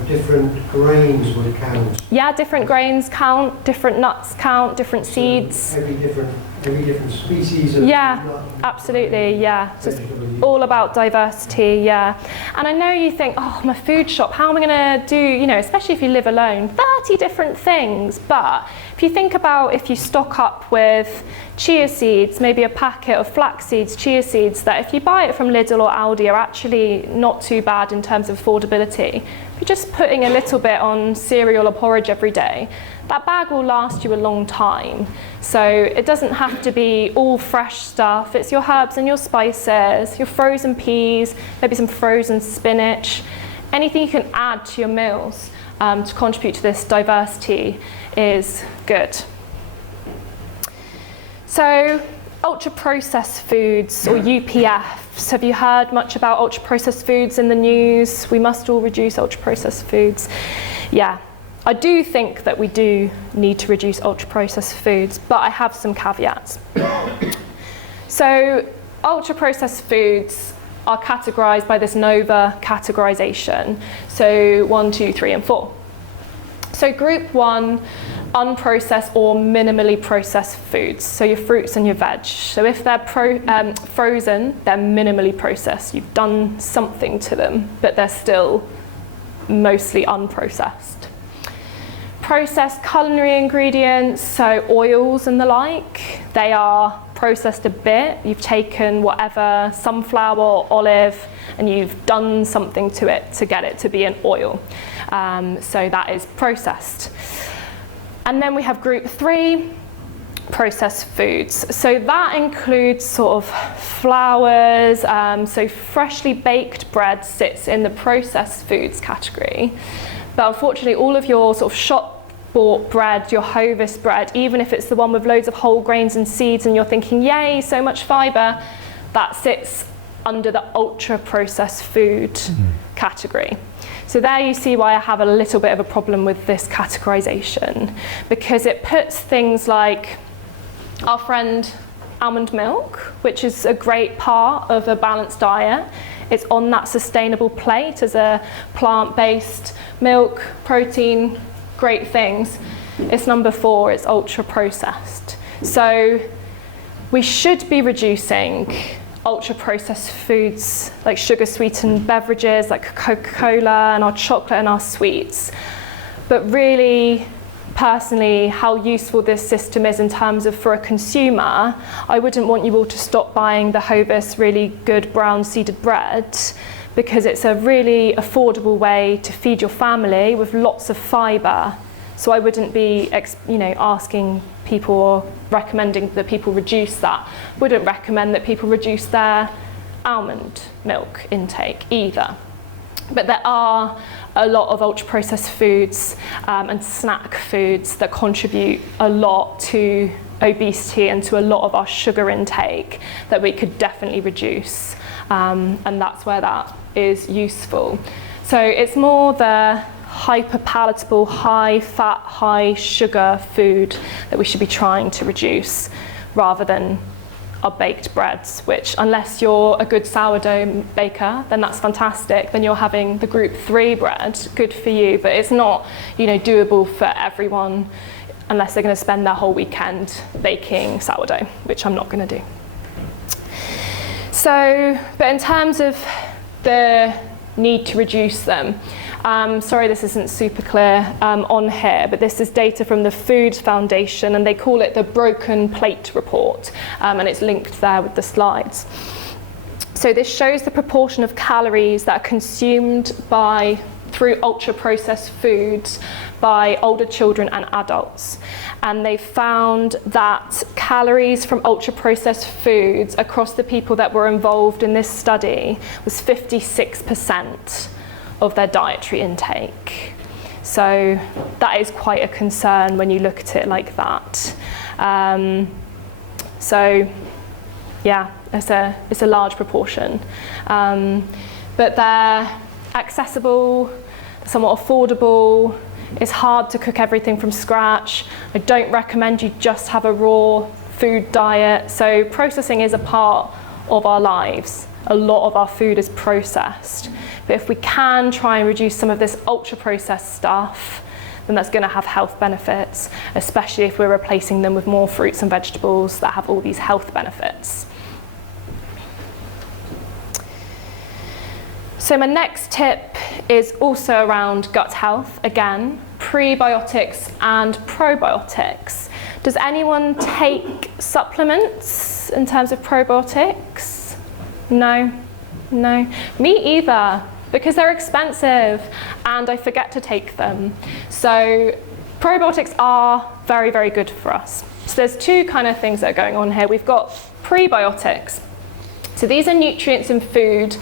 different grains would count? Yeah, different grains count, different nuts count, different seeds. Every different species of nut. Absolutely, yeah. So it's all about diversity, yeah. And I know you think, oh, my food shop, how am I going to do, especially if you live alone, 30 different things. But if you think about if you stock up with chia seeds, maybe a packet of flax seeds, chia seeds, that if you buy it from Lidl or Aldi are actually not too bad in terms of affordability. If you're just putting a little bit on cereal or porridge every day, that bag will last you a long time. So it doesn't have to be all fresh stuff. It's your herbs and your spices, your frozen peas, maybe some frozen spinach. Anything you can add to your meals to contribute to this diversity is good. So ultra-processed foods, or UPFs. Have you heard much about ultra-processed foods in the news? We must all reduce ultra-processed foods. Yeah, I do think that we do need to reduce ultra-processed foods, but I have some caveats. So ultra-processed foods, are categorised by this NOVA categorisation. So 1, 2, 3 and 4. So group 1, unprocessed or minimally processed foods, so your fruits and your veg. So if they're frozen, they're minimally processed. You've done something to them, but they're still mostly unprocessed. Processed culinary ingredients, so oils and the like, they are processed a bit. You've taken whatever, sunflower or olive, and you've done something to it to get it to be an oil. So that is processed. And then we have group 3, processed foods. So that includes sort of flours, so freshly baked bread sits in the processed foods category. But unfortunately, all of your sort of shop-bought bread, your Hovis bread, even if it's the one with loads of whole grains and seeds and you're thinking, yay, so much fibre, that sits under the ultra-processed food category. So there you see why I have a little bit of a problem with this categorisation, because it puts things like our friend almond milk, which is a great part of a balanced diet. It's on that sustainable plate as a plant-based milk, protein, great things. It's number 4, it's ultra-processed. So we should be reducing ultra-processed foods like sugar-sweetened beverages like Coca-Cola and our chocolate and our sweets. But really, personally, how useful this system is in terms of for a consumer, I wouldn't want you all to stop buying the Hovis really good brown seeded bread, because it's a really affordable way to feed your family with lots of fibre. So I wouldn't be asking people or recommending that people reduce that. Wouldn't recommend that people reduce their almond milk intake either. But there are a lot of ultra-processed foods and snack foods that contribute a lot to obesity and to a lot of our sugar intake that we could definitely reduce. And that's where that is useful. So it's more the hyper-palatable, high-fat, high-sugar food that we should be trying to reduce, rather than our baked breads, which, unless you're a good sourdough baker, then that's fantastic. Then you're having the group 3 bread, good for you, but it's not, doable for everyone unless they're going to spend their whole weekend baking sourdough, which I'm not going to do. So, but in terms of the need to reduce them, sorry this isn't super clear on here, but this is data from the Food Foundation, and they call it the Broken Plate Report, and it's linked there with the slides. So this shows the proportion of calories that are consumed through ultra-processed foods by older children and adults. And they found that calories from ultra-processed foods across the people that were involved in this study was 56% of their dietary intake. So that is quite a concern when you look at it like that. So yeah, it's a large proportion. But they're accessible, somewhat affordable. It's hard to cook everything from scratch. I don't recommend you just have a raw food diet. So processing is a part of our lives. A lot of our food is processed. But if we can try and reduce some of this ultra-processed stuff, then that's going to have health benefits, especially if we're replacing them with more fruits and vegetables that have all these health benefits. So my next tip is also around gut health, again, prebiotics and probiotics. Does anyone take supplements in terms of probiotics? No, me either, because they're expensive and I forget to take them. So probiotics are very, very good for us. So there's two kind of things that are going on here. We've got prebiotics. So these are nutrients in food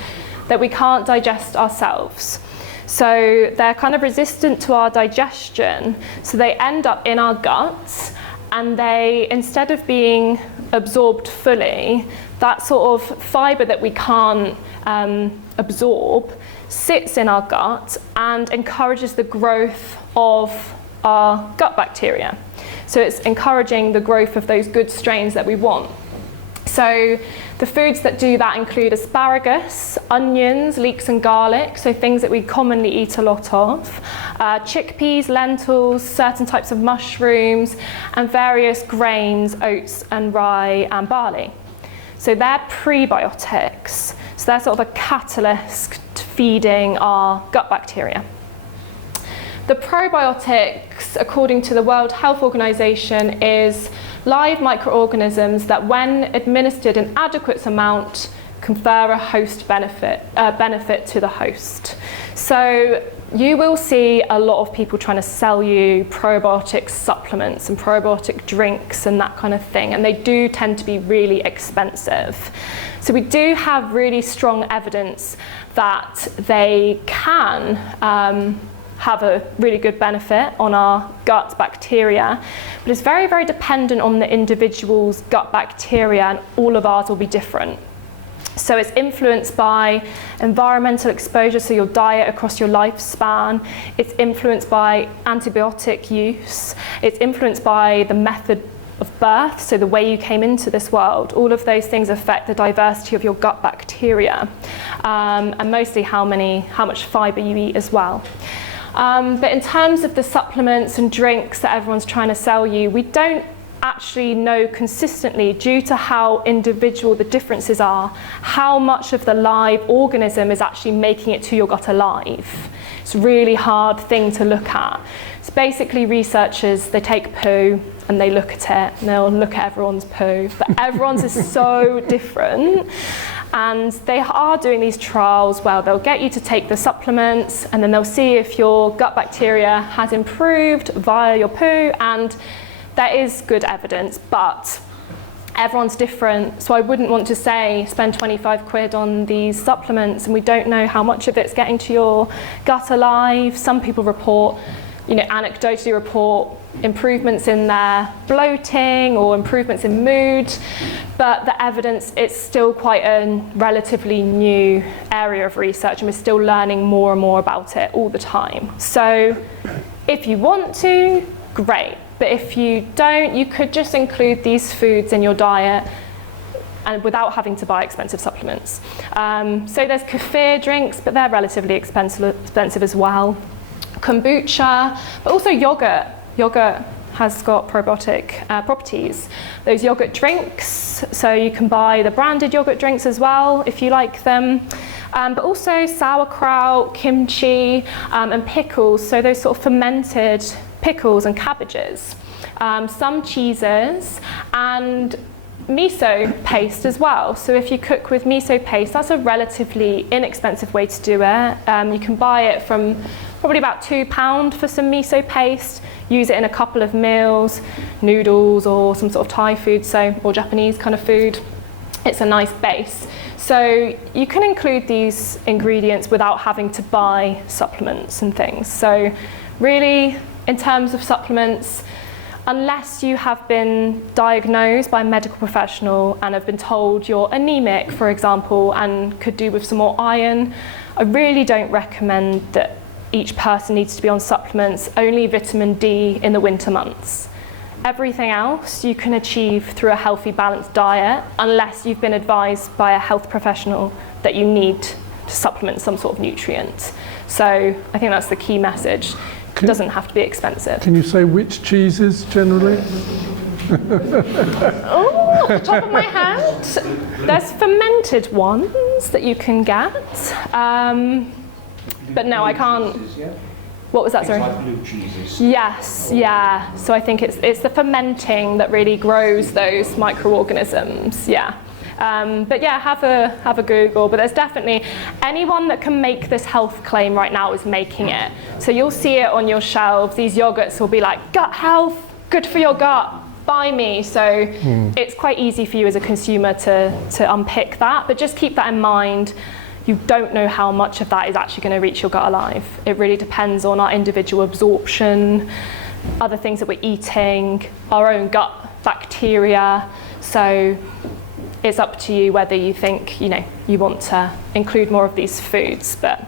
that we can't digest ourselves. So they're kind of resistant to our digestion, so they end up in our guts, and they, instead of being absorbed fully, that sort of fibre that we can't absorb sits in our gut and encourages the growth of our gut bacteria. So it's encouraging the growth of those good strains that we want. So the foods that do that include asparagus, onions, leeks and garlic, so things that we commonly eat a lot of, chickpeas, lentils, certain types of mushrooms, and various grains, oats and rye and barley. So they're prebiotics. So they're sort of a catalyst to feeding our gut bacteria. The probiotics, according to the World Health Organization, is live microorganisms that, when administered in adequate amount, confer a host benefit to the host. So you will see a lot of people trying to sell you probiotic supplements and probiotic drinks and that kind of thing, and they do tend to be really expensive. So we do have really strong evidence that they can have a really good benefit on our gut bacteria, but it's very, very dependent on the individual's gut bacteria, and all of ours will be different. So it's influenced by environmental exposure, so your diet across your lifespan. It's influenced by antibiotic use. It's influenced by the method of birth, so the way you came into this world. All of those things affect the diversity of your gut bacteria, and mostly how much fibre you eat as well. But in terms of the supplements and drinks that everyone's trying to sell you, we don't actually know consistently, due to how individual the differences are, how much of the live organism is actually making it to your gut alive. It's a really hard thing to look at. So basically researchers, they take poo and they look at it, and they'll look at everyone's poo, but everyone's is so different. And they are doing these trials where they'll get you to take the supplements, and then they'll see if your gut bacteria has improved via your poo, and there is good evidence, but everyone's different. So I wouldn't want to say spend 25 quid on these supplements and we don't know how much of it's getting to your gut alive. Some people report, anecdotally report improvements in their bloating or improvements in mood, but the evidence, it's still quite a relatively new area of research, and we're still learning more and more about it all the time. So if you want to, great. But if you don't, you could just include these foods in your diet and without having to buy expensive supplements. So there's kefir drinks, but they're relatively expensive as well. Kombucha, but also yogurt. Yogurt has got probiotic properties. Those yogurt drinks, so you can buy the branded yogurt drinks as well if you like them. But also sauerkraut, kimchi, and pickles, so those sort of fermented pickles and cabbages, some cheeses, and miso paste as well. So if you cook with miso paste, that's a relatively inexpensive way to do it. You can buy it from probably about £2 for some miso paste, use it in a couple of meals, noodles or some sort of Thai food, or Japanese kind of food. It's a nice base. So you can include these ingredients without having to buy supplements and things. So really, in terms of supplements, unless you have been diagnosed by a medical professional and have been told you're anemic, for example, and could do with some more iron, I really don't recommend that each person needs to be on supplements, only vitamin D in the winter months. Everything else you can achieve through a healthy, balanced diet, unless you've been advised by a health professional that you need to supplement some sort of nutrient. So I think that's the key message. It doesn't have to be expensive. Can you say which cheeses generally? Oh, off the top of my head, there's fermented ones that you can get. But no, I can't. What was that, sorry? Like blue cheeses. Yes, yeah. So I think it's the fermenting that really grows those microorganisms, yeah. But yeah, have a Google. But there's definitely, anyone that can make this health claim right now is making it. So you'll see it on your shelves. These yogurts will be like, gut health, good for your gut, buy me. So it's quite easy for you as a consumer to unpick that. But just keep that in mind. You don't know how much of that is actually going to reach your gut alive. It really depends on our individual absorption, other things that we're eating, our own gut bacteria. So it's up to you whether you think, you want to include more of these foods. But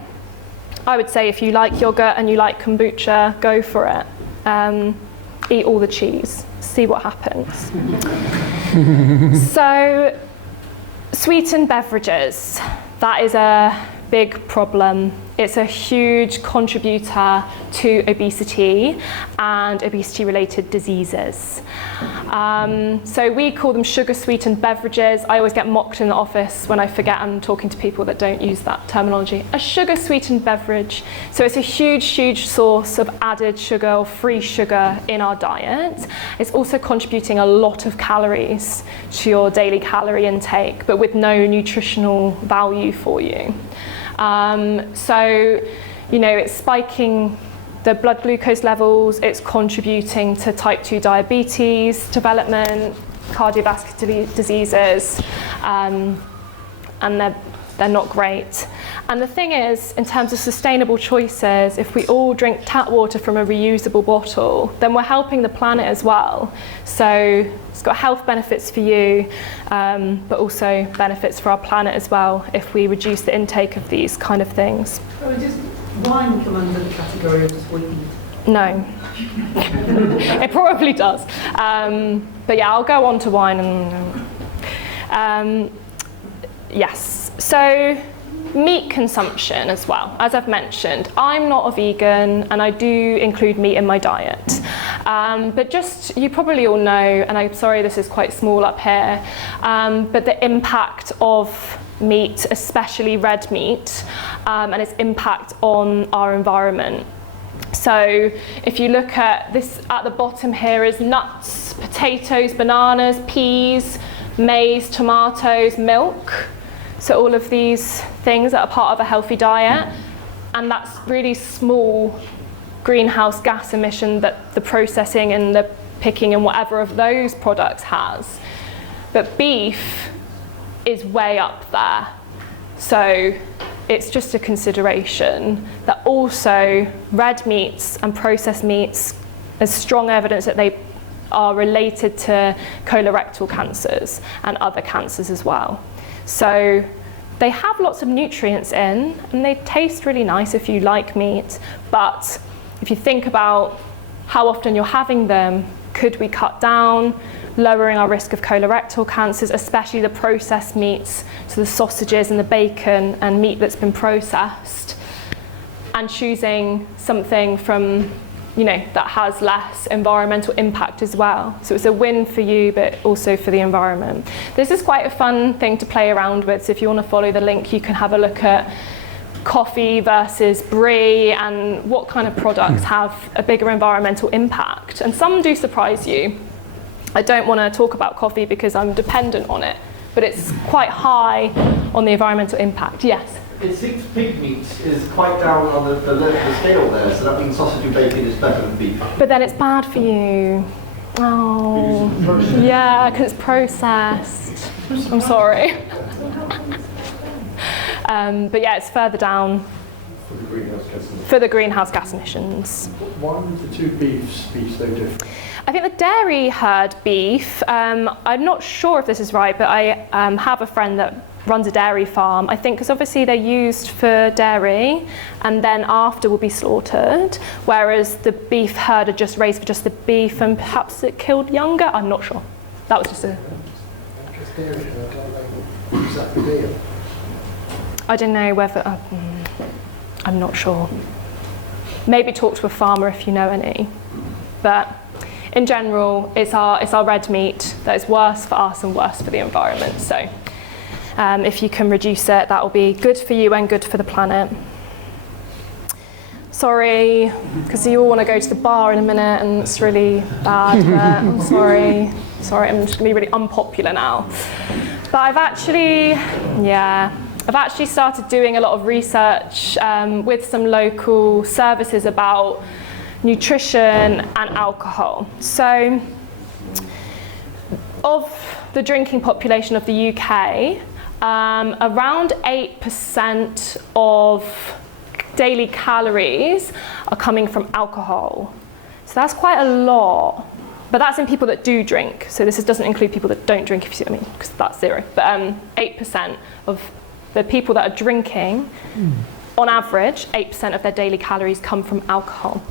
I would say if you like yogurt and you like kombucha, go for it. Eat all the cheese, see what happens. So Sweetened beverages, that is a big problem. It's a huge contributor to obesity and obesity-related diseases. So we call them sugar-sweetened beverages. I always get mocked in the office when I forget I'm talking to people that don't use that terminology. A sugar-sweetened beverage. So it's a huge, huge source of added sugar or free sugar in our diet. It's also contributing a lot of calories to your daily calorie intake, but with no nutritional value for you. So, you know, it's spiking the blood glucose levels, it's contributing to type 2 diabetes development, cardiovascular diseases, and they're not great. And the thing is, in terms of sustainable choices, if we all drink tap water from a reusable bottle, then we're helping the planet as well. So it's got health benefits for you, but also benefits for our planet as well if we reduce the intake of these kind of things. So does wine come under the category of sweetened? No. It probably does. But yeah, I'll go on to wine and yes. So meat consumption as well. As I've mentioned, I'm not a vegan and I do include meat in my diet. But just, you probably all know, and I'm sorry this is quite small up here, but the impact of meat, especially red meat, and its impact on our environment. So if you look at this, at the bottom here is nuts, potatoes, bananas, peas, maize, tomatoes, milk. So all of these things that are part of a healthy diet, and that's really small greenhouse gas emission that the processing and the picking and whatever of those products has. But beef is way up there. So it's just a consideration that also red meats and processed meats, there's strong evidence that they are related to colorectal cancers and other cancers as well. So they have lots of nutrients in and they taste really nice if you like meat, but if you think about how often you're having them, could we cut down, lowering our risk of colorectal cancers, especially the processed meats, so the sausages and the bacon and meat that's been processed, and choosing something from, you know, that has less environmental impact as well. So it's a win for you, but also for the environment. This is quite a fun thing to play around with. So if you want to follow the link, you can have a look at coffee versus brie and what kind of products have a bigger environmental impact. And some do surprise you. I don't want to talk about coffee because I'm dependent on it, but it's quite high on the environmental impact. Yes? It seems pig meat is quite down on the scale there, so that means sausage and bacon is better than beef. But then it's bad for you. Oh, yeah, because it's processed. I'm sorry. But yeah, it's further down for the greenhouse gas emissions. Why would the two beefs be so different? I think the dairy herd beef, I'm not sure if this is right, but I have a friend that runs a dairy farm, I think, because obviously they're used for dairy and then after will be slaughtered, whereas the beef herd are just raised for just the beef and perhaps it killed younger. I'm not sure. That was just a... I don't know whether... I'm not sure. Maybe talk to a farmer if you know any. But in general, it's our red meat that is worse for us and worse for the environment. So if you can reduce it, that will be good for you and good for the planet. Sorry, because you all want to go to the bar in a minute and it's really bad, but I'm sorry. Sorry, I'm just going to be really unpopular now. But I've actually started doing a lot of research with some local services about nutrition and alcohol. So, of the drinking population of the UK, around 8% of daily calories are coming from alcohol. So that's quite a lot. But that's in people that do drink. So this doesn't include people that don't drink, if you see what I mean, because that's zero. But 8% of the people that are drinking, on average, 8% of their daily calories come from alcohol.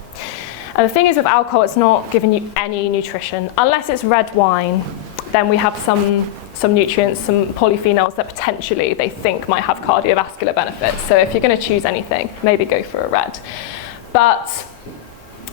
And the thing is with alcohol, it's not giving you any nutrition. Unless it's red wine, then we have some some nutrients, some polyphenols that potentially they think might have cardiovascular benefits. So if you're going to choose anything, maybe go for a red. But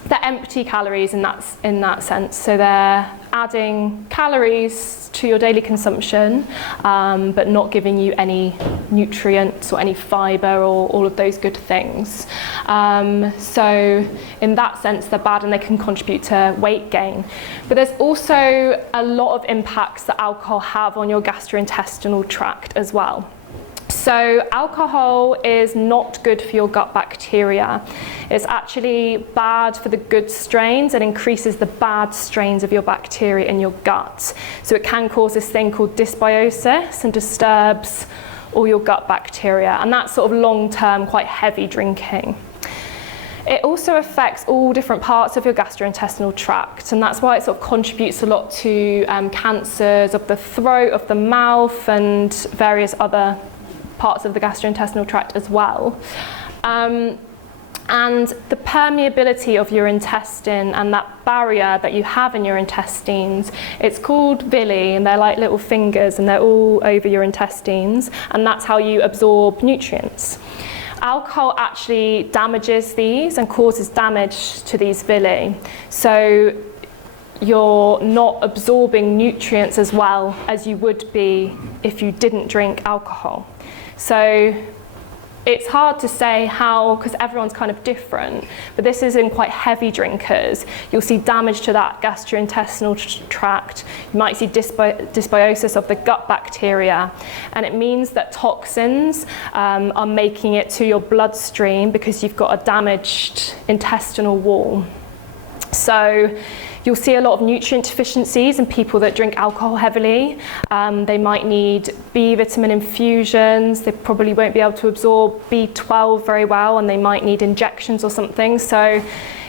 they're empty calories in that sense. So they're adding calories to your daily consumption, but not giving you any nutrients or any fibre or all of those good things. So in that sense, they're bad and they can contribute to weight gain. But there's also a lot of impacts that alcohol have on your gastrointestinal tract as well. So alcohol is not good for your gut bacteria. It's actually bad for the good strains and increases the bad strains of your bacteria in your gut. So it can cause this thing called dysbiosis and disturbs all your gut bacteria. And that's sort of long-term, quite heavy drinking. It also affects all different parts of your gastrointestinal tract, and that's why it sort of contributes a lot to cancers of the throat, of the mouth, and various other parts of the gastrointestinal tract as well. And the permeability of your intestine and that barrier that you have in your intestines, it's called villi, and they're like little fingers and they're all over your intestines, and that's how you absorb nutrients. Alcohol actually damages these and causes damage to these villi. So you're not absorbing nutrients as well as you would be if you didn't drink alcohol. So it's hard to say how, because everyone's kind of different, but this is in quite heavy drinkers. You'll see damage to that gastrointestinal tract. You might see dysbiosis of the gut bacteria, and it means that toxins are making it to your bloodstream because you've got a damaged intestinal wall. So you'll see a lot of nutrient deficiencies in people that drink alcohol heavily. They might need B vitamin infusions. They probably won't be able to absorb B12 very well, and they might need injections or something. So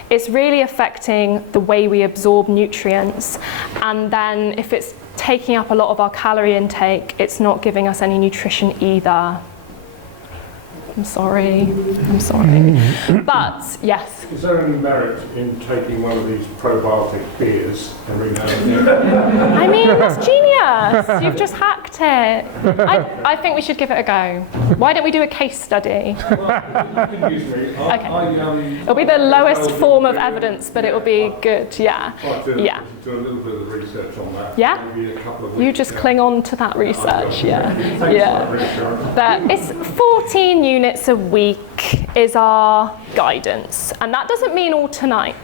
it's really affecting the way we absorb nutrients. And then if it's taking up a lot of our calorie intake, it's not giving us any nutrition either. I'm sorry. But yes. Is there any merit in taking one of these probiotic beers every now and then? I mean, that's genius. You've just hacked it. I think we should give it a go. Why don't we do a case study? Well, you can use me. Okay. It'll be the lowest form of evidence, but it will be good, yeah. Yeah. Do a little bit of research on that. Yeah? Maybe a couple of weeks. You just cling on to that research, yeah. Yeah. But it's 14 units a week is our guidance. And that doesn't mean all tonight.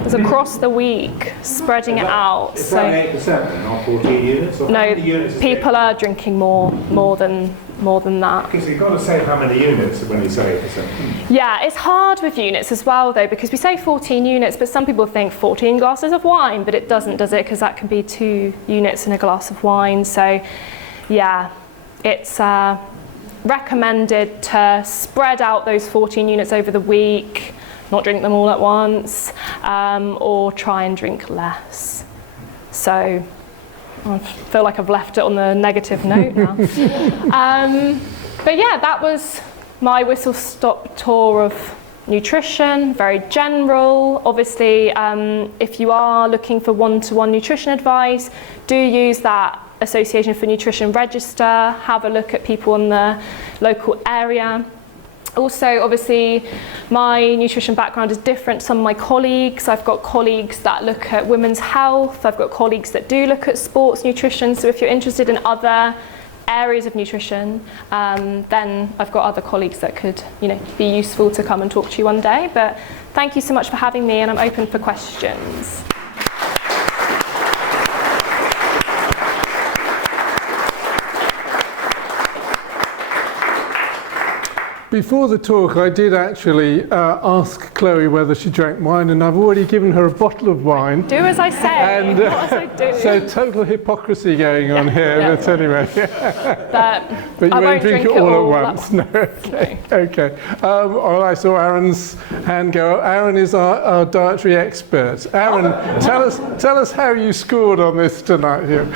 It's across the week, spreading it out. Is that 8% then, not 14 units? Or No, how many units is people it? are drinking more than that. Because you've got to say how many units when you say 8%. Yeah, it's hard with units as well though, because we say 14 units, but some people think 14 glasses of wine, but it doesn't, does it? Because that can be 2 units in a glass of wine. So yeah, it's recommended to spread out those 14 units over the week, not drink them all at once, or try and drink less. So I feel like I've left it on the negative note now. But yeah, that was my whistle-stop tour of nutrition, very general. Obviously, if you are looking for one-to-one nutrition advice, do use that Association for Nutrition register, have a look at people in the local area. Also, obviously, my nutrition background is different to some of my colleagues. I've got colleagues that look at women's health. I've got colleagues that do look at sports nutrition. So if you're interested in other areas of nutrition, then I've got other colleagues that could, be useful to come and talk to you one day. But thank you so much for having me, and I'm open for questions. Before the talk, I did actually ask Chloe whether she drank wine, and I've already given her a bottle of wine. Do as I say, And, not as I do. So total hypocrisy going on here, yeah. but anyway. But you I won't drink it all at once. No. Okay. Well, I saw Aaron's hand go up. Aaron is our dietary expert. Aaron, tell us how you scored on this tonight here.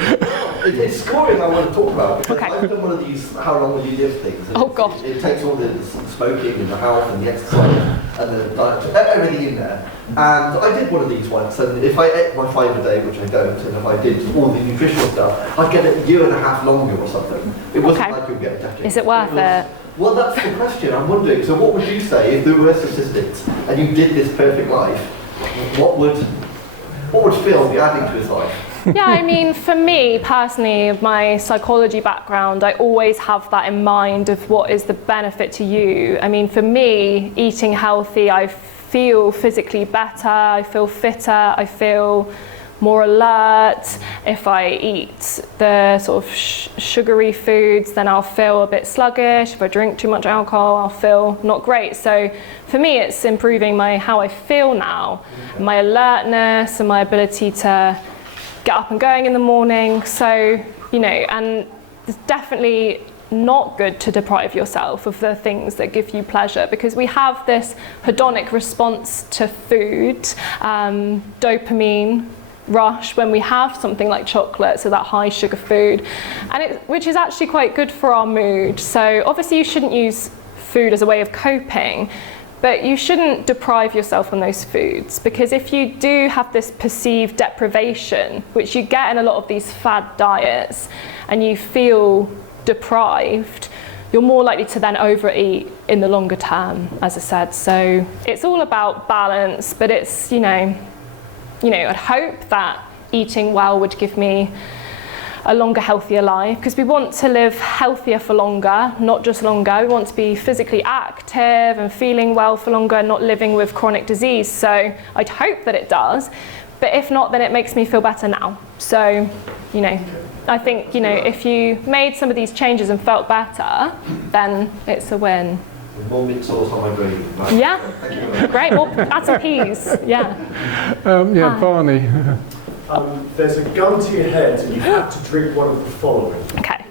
It's scoring I want to talk about, because Okay. I've done one of these how long will you live things. And Oh, God. It takes all the smoking and the health and the exercise and the diet, everything in there. And I did one of these once, and if I ate my 5 a day, which I don't, and if I did all the nutritional stuff, I'd get a year and a half longer or something. It wasn't Okay. like you'd get a decade. Is it worth it? Well, that's the question. I'm wondering. So, what would you say if there were statistics and you did this perfect life? What would Phil be adding to his life? Yeah, I mean, for me personally, my psychology background, I always have that in mind of what is the benefit to you. I mean, for me, eating healthy, I feel physically better, I feel fitter, I feel more alert. If I eat the sort of sugary foods, then I'll feel a bit sluggish. If I drink too much alcohol, I'll feel not great. So for me, it's improving how I feel now, my alertness and my ability to get up and going in the morning. So, you know, and it's definitely not good to deprive yourself of the things that give you pleasure, because we have this hedonic response to food, dopamine rush when we have something like chocolate, so that high sugar food, and which is actually quite good for our mood. So obviously you shouldn't use food as a way of coping, but you shouldn't deprive yourself on those foods, because if you do have this perceived deprivation, which you get in a lot of these fad diets, and you feel deprived, you're more likely to then overeat in the longer term, as I said. So it's all about balance, but it's, you know, I'd hope that eating well would give me a longer, healthier life, because we want to live healthier for longer, not just longer. We want to be physically active and feeling well for longer, not living with chronic disease. So I'd hope that it does, but if not, then it makes me feel better now. So, you know, I think, you know, if you made some of these changes and felt better, then it's a win. More mint sauce on my brain. Yeah, great. Well, add some peas. Yeah. Barney. There's a gun to your head and you have to drink one of the following. Okay.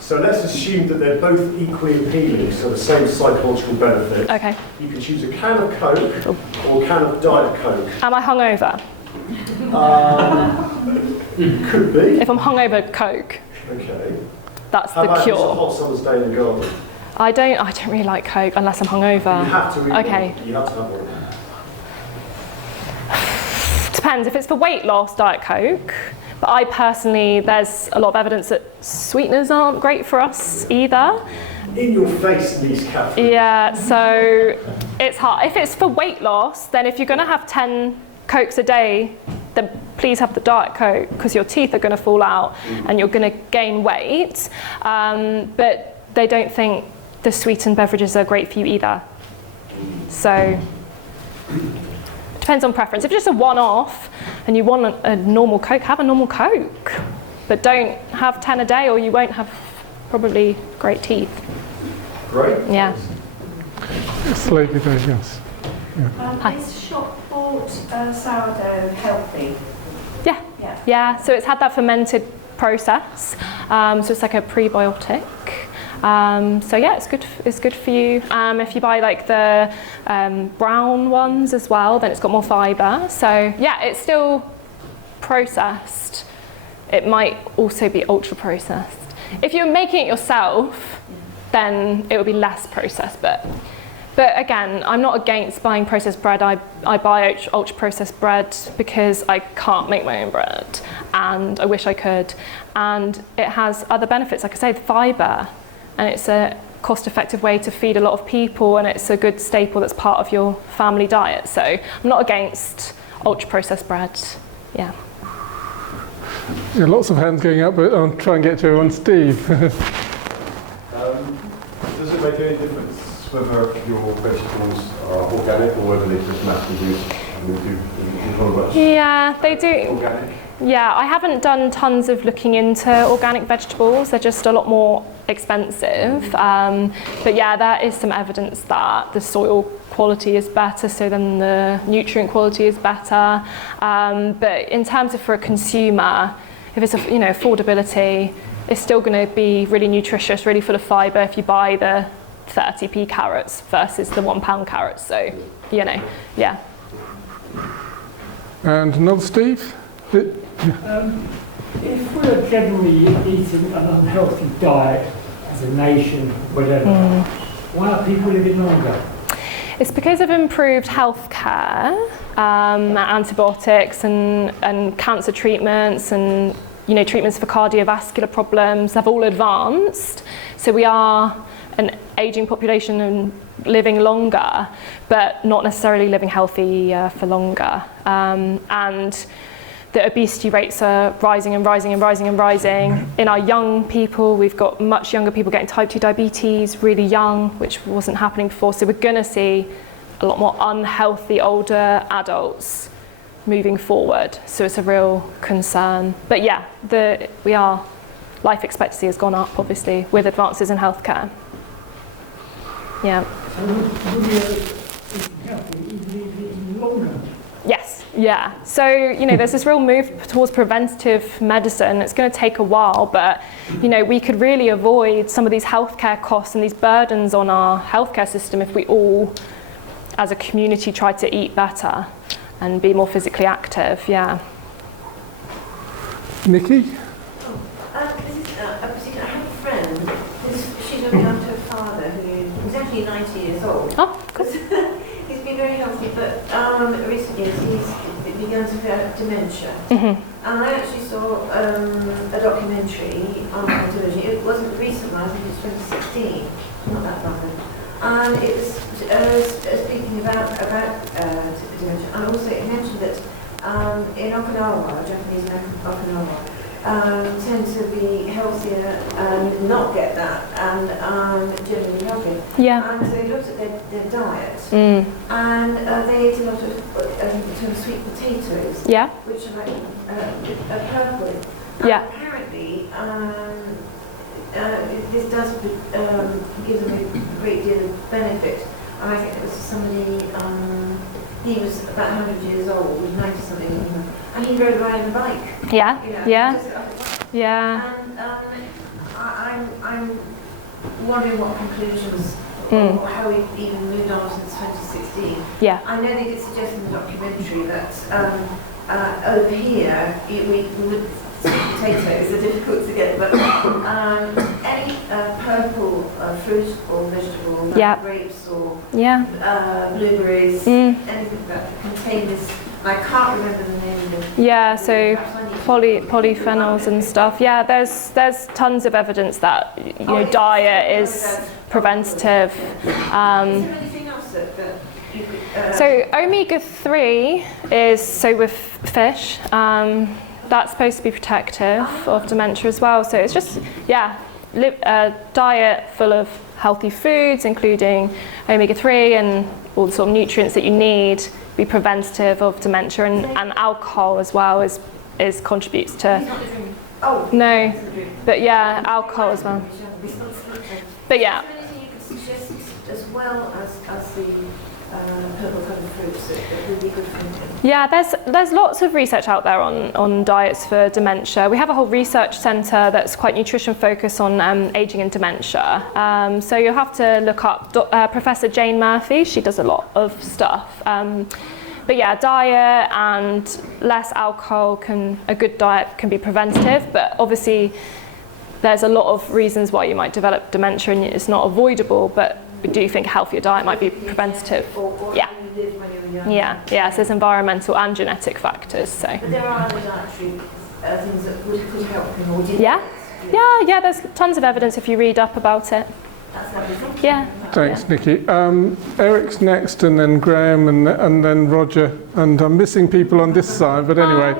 So let's assume that they're both equally appealing, so the same psychological benefit. Okay. You can choose a can of Coke or a can of Diet Coke. Am I hungover? Could be. If I'm hungover, Coke. Okay. That's How the about just a cure. hot summer's day in the garden? I don't really like Coke unless I'm hungover. You have to read Okay. one. You have to have one. Depends. If it's for weight loss, Diet Coke. But I personally, there's a lot of evidence that sweeteners aren't great for us either. In your face, these Catherine. Yeah, so it's hard. If it's for weight loss, then if you're going to have 10 Cokes a day, then please have the Diet Coke, because your teeth are going to fall out and you're going to gain weight. But they don't think the sweetened beverages are great for you either. So depends on preference. If it's just a one-off and you want a normal Coke, have a normal Coke. But don't have 10 a day or you won't have probably great teeth. Great. Yeah. Yes, lady there, yes. Hi. Is shop-bought sourdough healthy? Yeah. Yeah. Yeah, so it's had that fermented process. So it's like a prebiotic. So yeah, it's good for you. If you buy like the brown ones as well, then it's got more fibre. So yeah, it's still processed. It might also be ultra processed. If you're making it yourself, then it will be less processed. But again, I'm not against buying processed bread. I buy ultra processed bread because I can't make my own bread, and I wish I could. And it has other benefits, like I say, the fibre. And it's a cost-effective way to feed a lot of people, and it's a good staple that's part of your family diet. So I'm not against ultra-processed bread. Yeah. Yeah, lots of hands going up, but I'll try and get to everyone. Steve. Does it make any difference whether your vegetables are organic or whether they just mass produced? Yeah, they do. Organic. Yeah, I haven't done tons of looking into organic vegetables. They're just a lot more expensive. But yeah, there is some evidence that the soil quality is better, so then the nutrient quality is better. But in terms of for a consumer, if it's affordability, it's still going to be really nutritious, really full of fibre if you buy the 30p carrots versus the £1 carrots. So, yeah. And another Steve? if we're generally eating an unhealthy diet as a nation, whatever, why are people living longer? It's because of improved healthcare, antibiotics and cancer treatments and treatments for cardiovascular problems have all advanced. So we are an ageing population and living longer, but not necessarily living healthy for longer. And the obesity rates are rising and rising and rising and rising. In our young people, we've got much younger people getting type 2 diabetes really young, which wasn't happening before. So we're going to see a lot more unhealthy older adults moving forward. So it's a real concern. But yeah, life expectancy has gone up, obviously, with advances in healthcare. Yeah. So would you eating healthy, even longer? Yes, yeah. So, there's this real move towards preventative medicine. It's going to take a while, but, we could really avoid some of these healthcare costs and these burdens on our healthcare system if we all, as a community, tried to eat better and be more physically active, yeah. Nikki? I have a friend, she's looking after her father, who's actually 90 years old. Oh, cool. He's been very healthy, but recently he's begun to develop dementia. Mm-hmm. And I actually saw a documentary on television. It wasn't a recent one, I think it was 2016, not that long ago. And it was speaking about dementia, and also it mentioned that in Okinawa, Japanese Okinawa, tend to be healthier and not get that, and generally healthier. Yeah. And so they looked at their diet, and they ate a lot of sweet potatoes, Yeah. which are like purple. Yeah. Apparently, this does give them a great deal of benefit. And I think it was somebody, he was about 100 years old, was 90 something, and he rode around a bike. Yeah, yeah, just, yeah. And I'm wondering what conclusions, or how we even moved on since 2016. Yeah. I know they did suggest in the documentary that over here, we would potatoes are difficult to get, but any purple fruit or vegetable, like grapes or blueberries, anything that contain this, I can't remember the name of it. Yeah, so polyphenols and stuff. Yeah, there's tons of evidence that diet is preventative. Is there anything else that you could? So omega-3 is with fish. That's supposed to be protective of dementia as well. So it's just, a diet full of healthy foods, including omega-3 and all the sort of nutrients that you need, be preventative of dementia, and alcohol as well is contributes to. No, but yeah, alcohol as well. But yeah. Is there anything you could suggest as well as the purple coloured fruits that would be good for him? Yeah, there's lots of research out there on diets for dementia. We have a whole research centre that's quite nutrition focused on ageing and dementia. So you'll have to look up Professor Jane Murphy. She does a lot of stuff. But yeah, diet and less alcohol a good diet can be preventative, but obviously there's a lot of reasons why you might develop dementia and it's not avoidable, but we do think a healthier diet might be preventative. Yeah. Yeah, so there's environmental and genetic factors. So. But there are other dietary things that could help him, or do you Yeah, there's tons of evidence if you read up about it. That's lovely. Thank you. Yeah. Thanks, Nikki. Eric's next, and then Graham, and then Roger, and I'm missing people on this side, but anyway.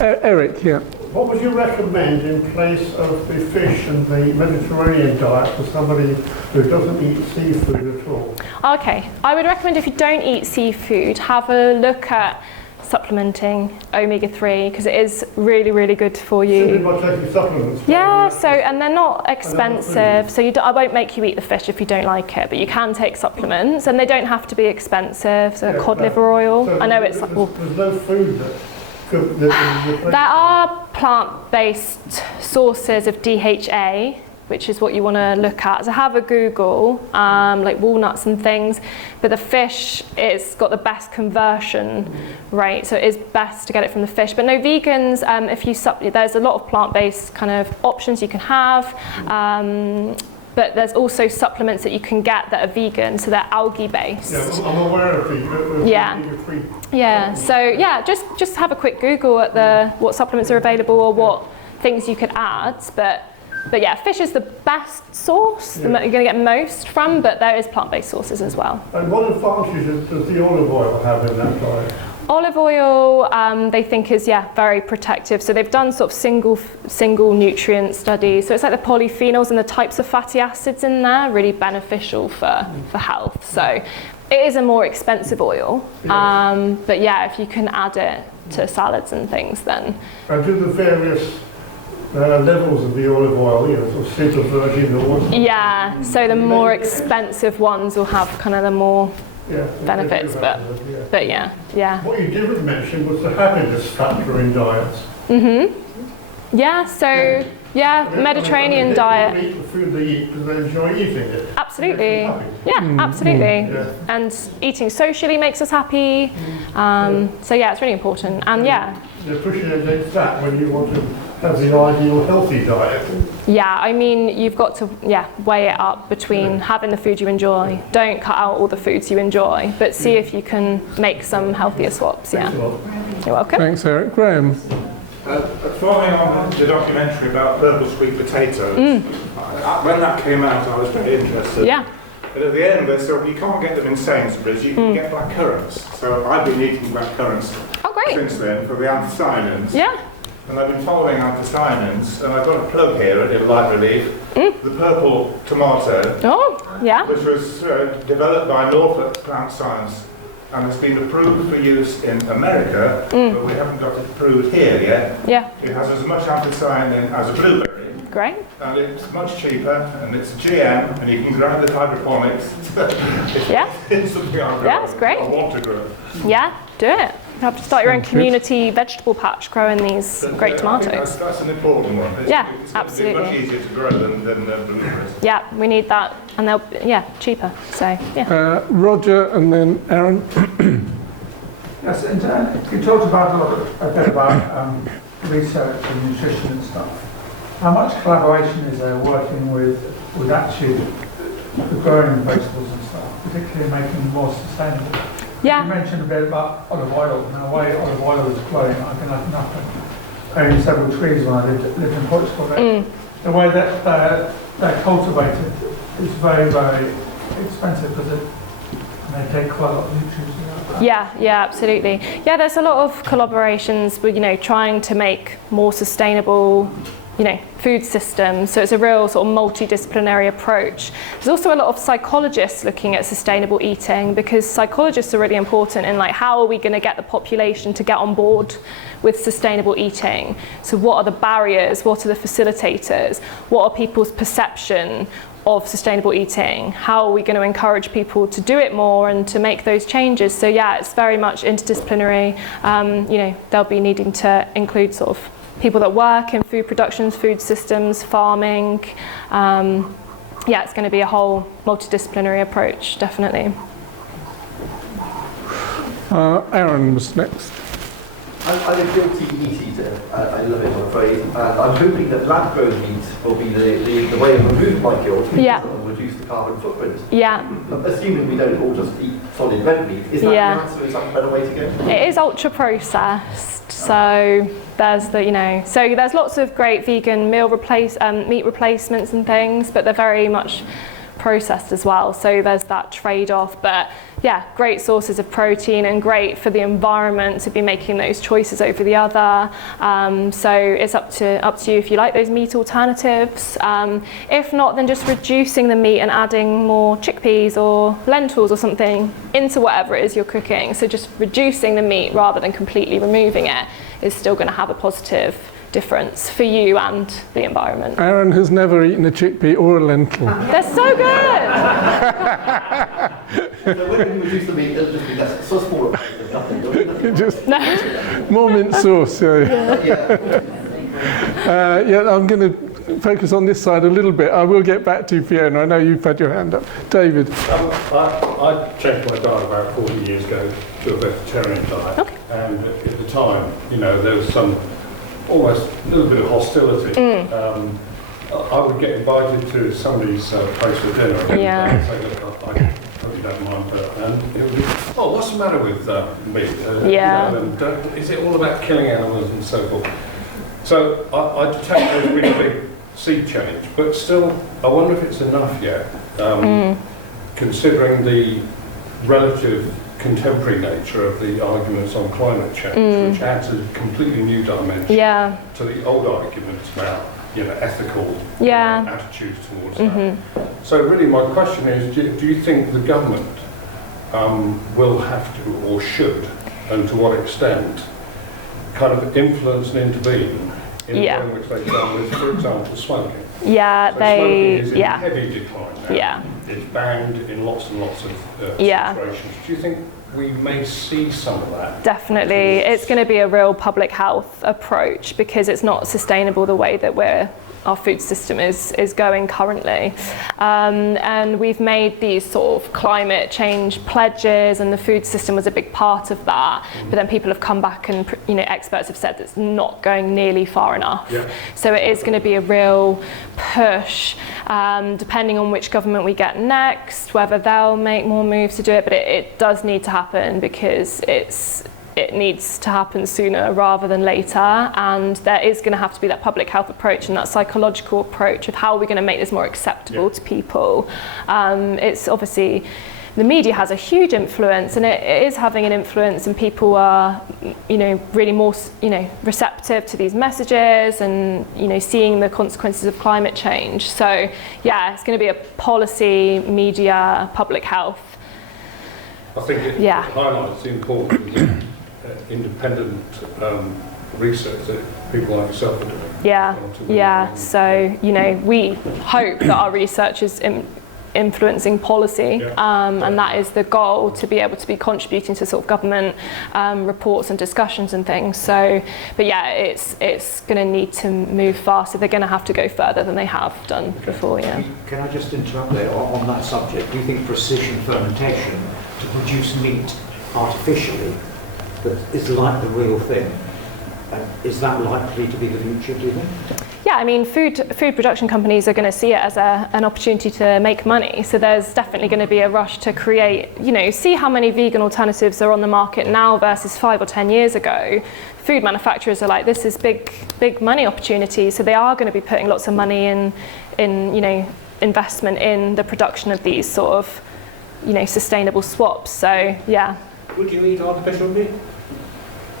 Eric, yeah. What would you recommend in place of the fish and the Mediterranean diet for somebody who doesn't eat seafood at all? Okay, I would recommend if you don't eat seafood, have a look at supplementing omega-3 because it is really, really good for you. Simply by taking supplements? Yeah, and they're not expensive, so I won't make you eat the fish if you don't like it, but you can take supplements and they don't have to be expensive, so cod liver oil. So I know it's... there's no food that could... There are plant-based sources of DHA which is what you want to look at. So have a Google, like walnuts and things, but the fish, it's got the best conversion rate, so it is best to get it from the fish. But no, vegans, if you there's a lot of plant-based kind of options you can have, but there's also supplements that you can get that are vegan, so they're algae-based. Yeah, I'm aware of the Yeah, so yeah, just have a quick Google at what supplements are available or what things you could add, but yeah, fish is the best source that you're going to get most from, but there is plant-based sources as well. And what advantages does the olive oil have in that diet? Olive oil, they think is very protective. So they've done sort of single nutrient studies. So it's like the polyphenols and the types of fatty acids in there really beneficial for health. So it is a more expensive oil, but yeah, if you can add it to salads and things, then. And do the various levels of the olive oil, sort of super virgin or what? Yeah, so the more expensive ones will have kind of the more benefits, but yeah. What you didn't mention was the happiness factor in diets. Yeah, so Mediterranean diet. They eat the food they eat because they enjoy eating it. Absolutely. Yeah, absolutely. Yeah. And eating socially makes us happy. So yeah, it's really important. And you're pushing against that when you want to have the ideal healthy diet. Yeah, I mean, you've got to weigh it up between having the food you enjoy. Don't cut out all the foods you enjoy, but see if you can make some healthier swaps. Yeah. You're welcome. Thanks, Eric. Graham. Following on the documentary about purple sweet potatoes, when that came out, I was very interested. Yeah. But at the end, they said you can't get them in Sainsbury's, you can get black currants. So I've been eating black currants since then for the anthocyanins. Yeah. And I've been following anthocyanins, and I've got a plug here in light relief. The purple tomato, which was developed by Norfolk Plant Science, and has been approved for use in America, but we haven't got it approved here yet. Yeah. It has as much anthocyanin as a blueberry. Great. And it's much cheaper, and it's GM, and you can grow it with hydroponics. It's something it's great. I want to grow. Yeah, do it. You have to start your own community vegetable patch growing these great tomatoes. I think that's an important one. It's absolutely. much easier to grow than blueberries. Yeah, we need that, and they'll cheaper. So Roger, and then Aaron. Yes, and you talked about a bit about research and nutrition and stuff. How much collaboration is there working with actually the growing vegetables and stuff, particularly making them more sustainable? Yeah. You mentioned a bit about olive oil, and the way olive oil is growing. I can have nothing. Only several trees when I lived in Portugal. The way that they're cultivated is very, very expensive because they take quite a lot of nutrients. Yeah, absolutely. Yeah, there's a lot of collaborations with trying to make more sustainable food systems. So it's a real sort of multidisciplinary approach. There's also a lot of psychologists looking at sustainable eating, because psychologists are really important in how are we going to get the population to get on board with sustainable eating. So what are the barriers? What are the facilitators? What are people's perception of sustainable eating? How are we going to encourage people to do it more and to make those changes? So yeah, it's very much interdisciplinary. They'll be needing to include sort of people that work in food productions, food systems, farming. It's going to be a whole multidisciplinary approach, definitely. Aaron was next. I'm a guilty meat eater. I love it, I'm afraid. And I'm hoping that lab-grown meat will be the way of removing my guilt and reduce the carbon footprint. Yeah. Assuming we don't all just eat solid red meat, is that the answer? Is that a better way to go? It is ultra-processed, so there's there's lots of great vegan meat replacements and things, but they're very much processed as well, so there's that trade-off. But yeah, great sources of protein and great for the environment to be making those choices over the other. So it's up to you if you like those meat alternatives. If not, then just reducing the meat and adding more chickpeas or lentils or something into whatever it is you're cooking. So just reducing the meat rather than completely removing it is still going to have a positive difference for you and the environment. Aaron has never eaten a chickpea or a lentil. They're so good! So when you reduce the meat, it'll just be less, so small. Just more mint sauce. I'm going to focus on this side a little bit. I will get back to you, Fiona. I know you've had your hand up. David. I changed my diet about 40 years ago to a vegetarian diet. Okay. And at the time, you know, there was some almost a little bit of hostility. I would get invited to somebody's place for dinner and I'd say, look, I probably don't mind, but it would be, oh, what's the matter with meat? You know, and, is it all about killing animals and so forth? So I detect there's been a big sea change, but still, I wonder if it's enough yet, considering the relative contemporary nature of the arguments on climate change, which adds a completely new dimension to the old arguments about, you know, ethical attitudes towards that. So really my question is, do you think the government will have to, or should, and to what extent, kind of influence and intervene in the way in which they've done with, for example, smoking? So smoking is in heavy decline now. It's banned in lots and lots of situations. Do you think we may see some of that? Definitely. It's going to be a real public health approach because it's not sustainable the way that our food system is going currently. And we've made these sort of climate change pledges, and the food system was a big part of that. But then people have come back and, you know, experts have said it's not going nearly far enough. So it is going to be a real push, depending on which government we get next, whether they'll make more moves to do it. But it does need to happen because it needs to happen sooner rather than later, and there is going to have to be that public health approach and that psychological approach of how we're going to make this more acceptable to people. It's obviously, the media has a huge influence, and it is having an influence, and people are, you know, really more, you know, receptive to these messages and, you know, seeing the consequences of climate change. So yeah, it's going to be a policy, media, public health. I think it highlights the importance of independent research that people like yourself are doing. So, you know, we hope that our research is influencing policy, and that is the goal, to be able to be contributing to sort of government reports and discussions and things. So, but yeah, it's going to need to move faster. They're going to have to go further than they have done before. Can I just interrupt there on that subject? Do you think precision fermentation to produce meat artificially that is like the real thing, is that likely to be the future, do you think? Yeah, I mean, food production companies are going to see it as an opportunity to make money. So there's definitely going to be a rush to create, you know, see how many vegan alternatives are on the market now versus 5 or 10 years ago. Food manufacturers are like, this is big money opportunity. So they are going to be putting lots of money in, you know, investment in the production of these sort of, you know, sustainable swaps. So yeah. Would you eat artificial meat?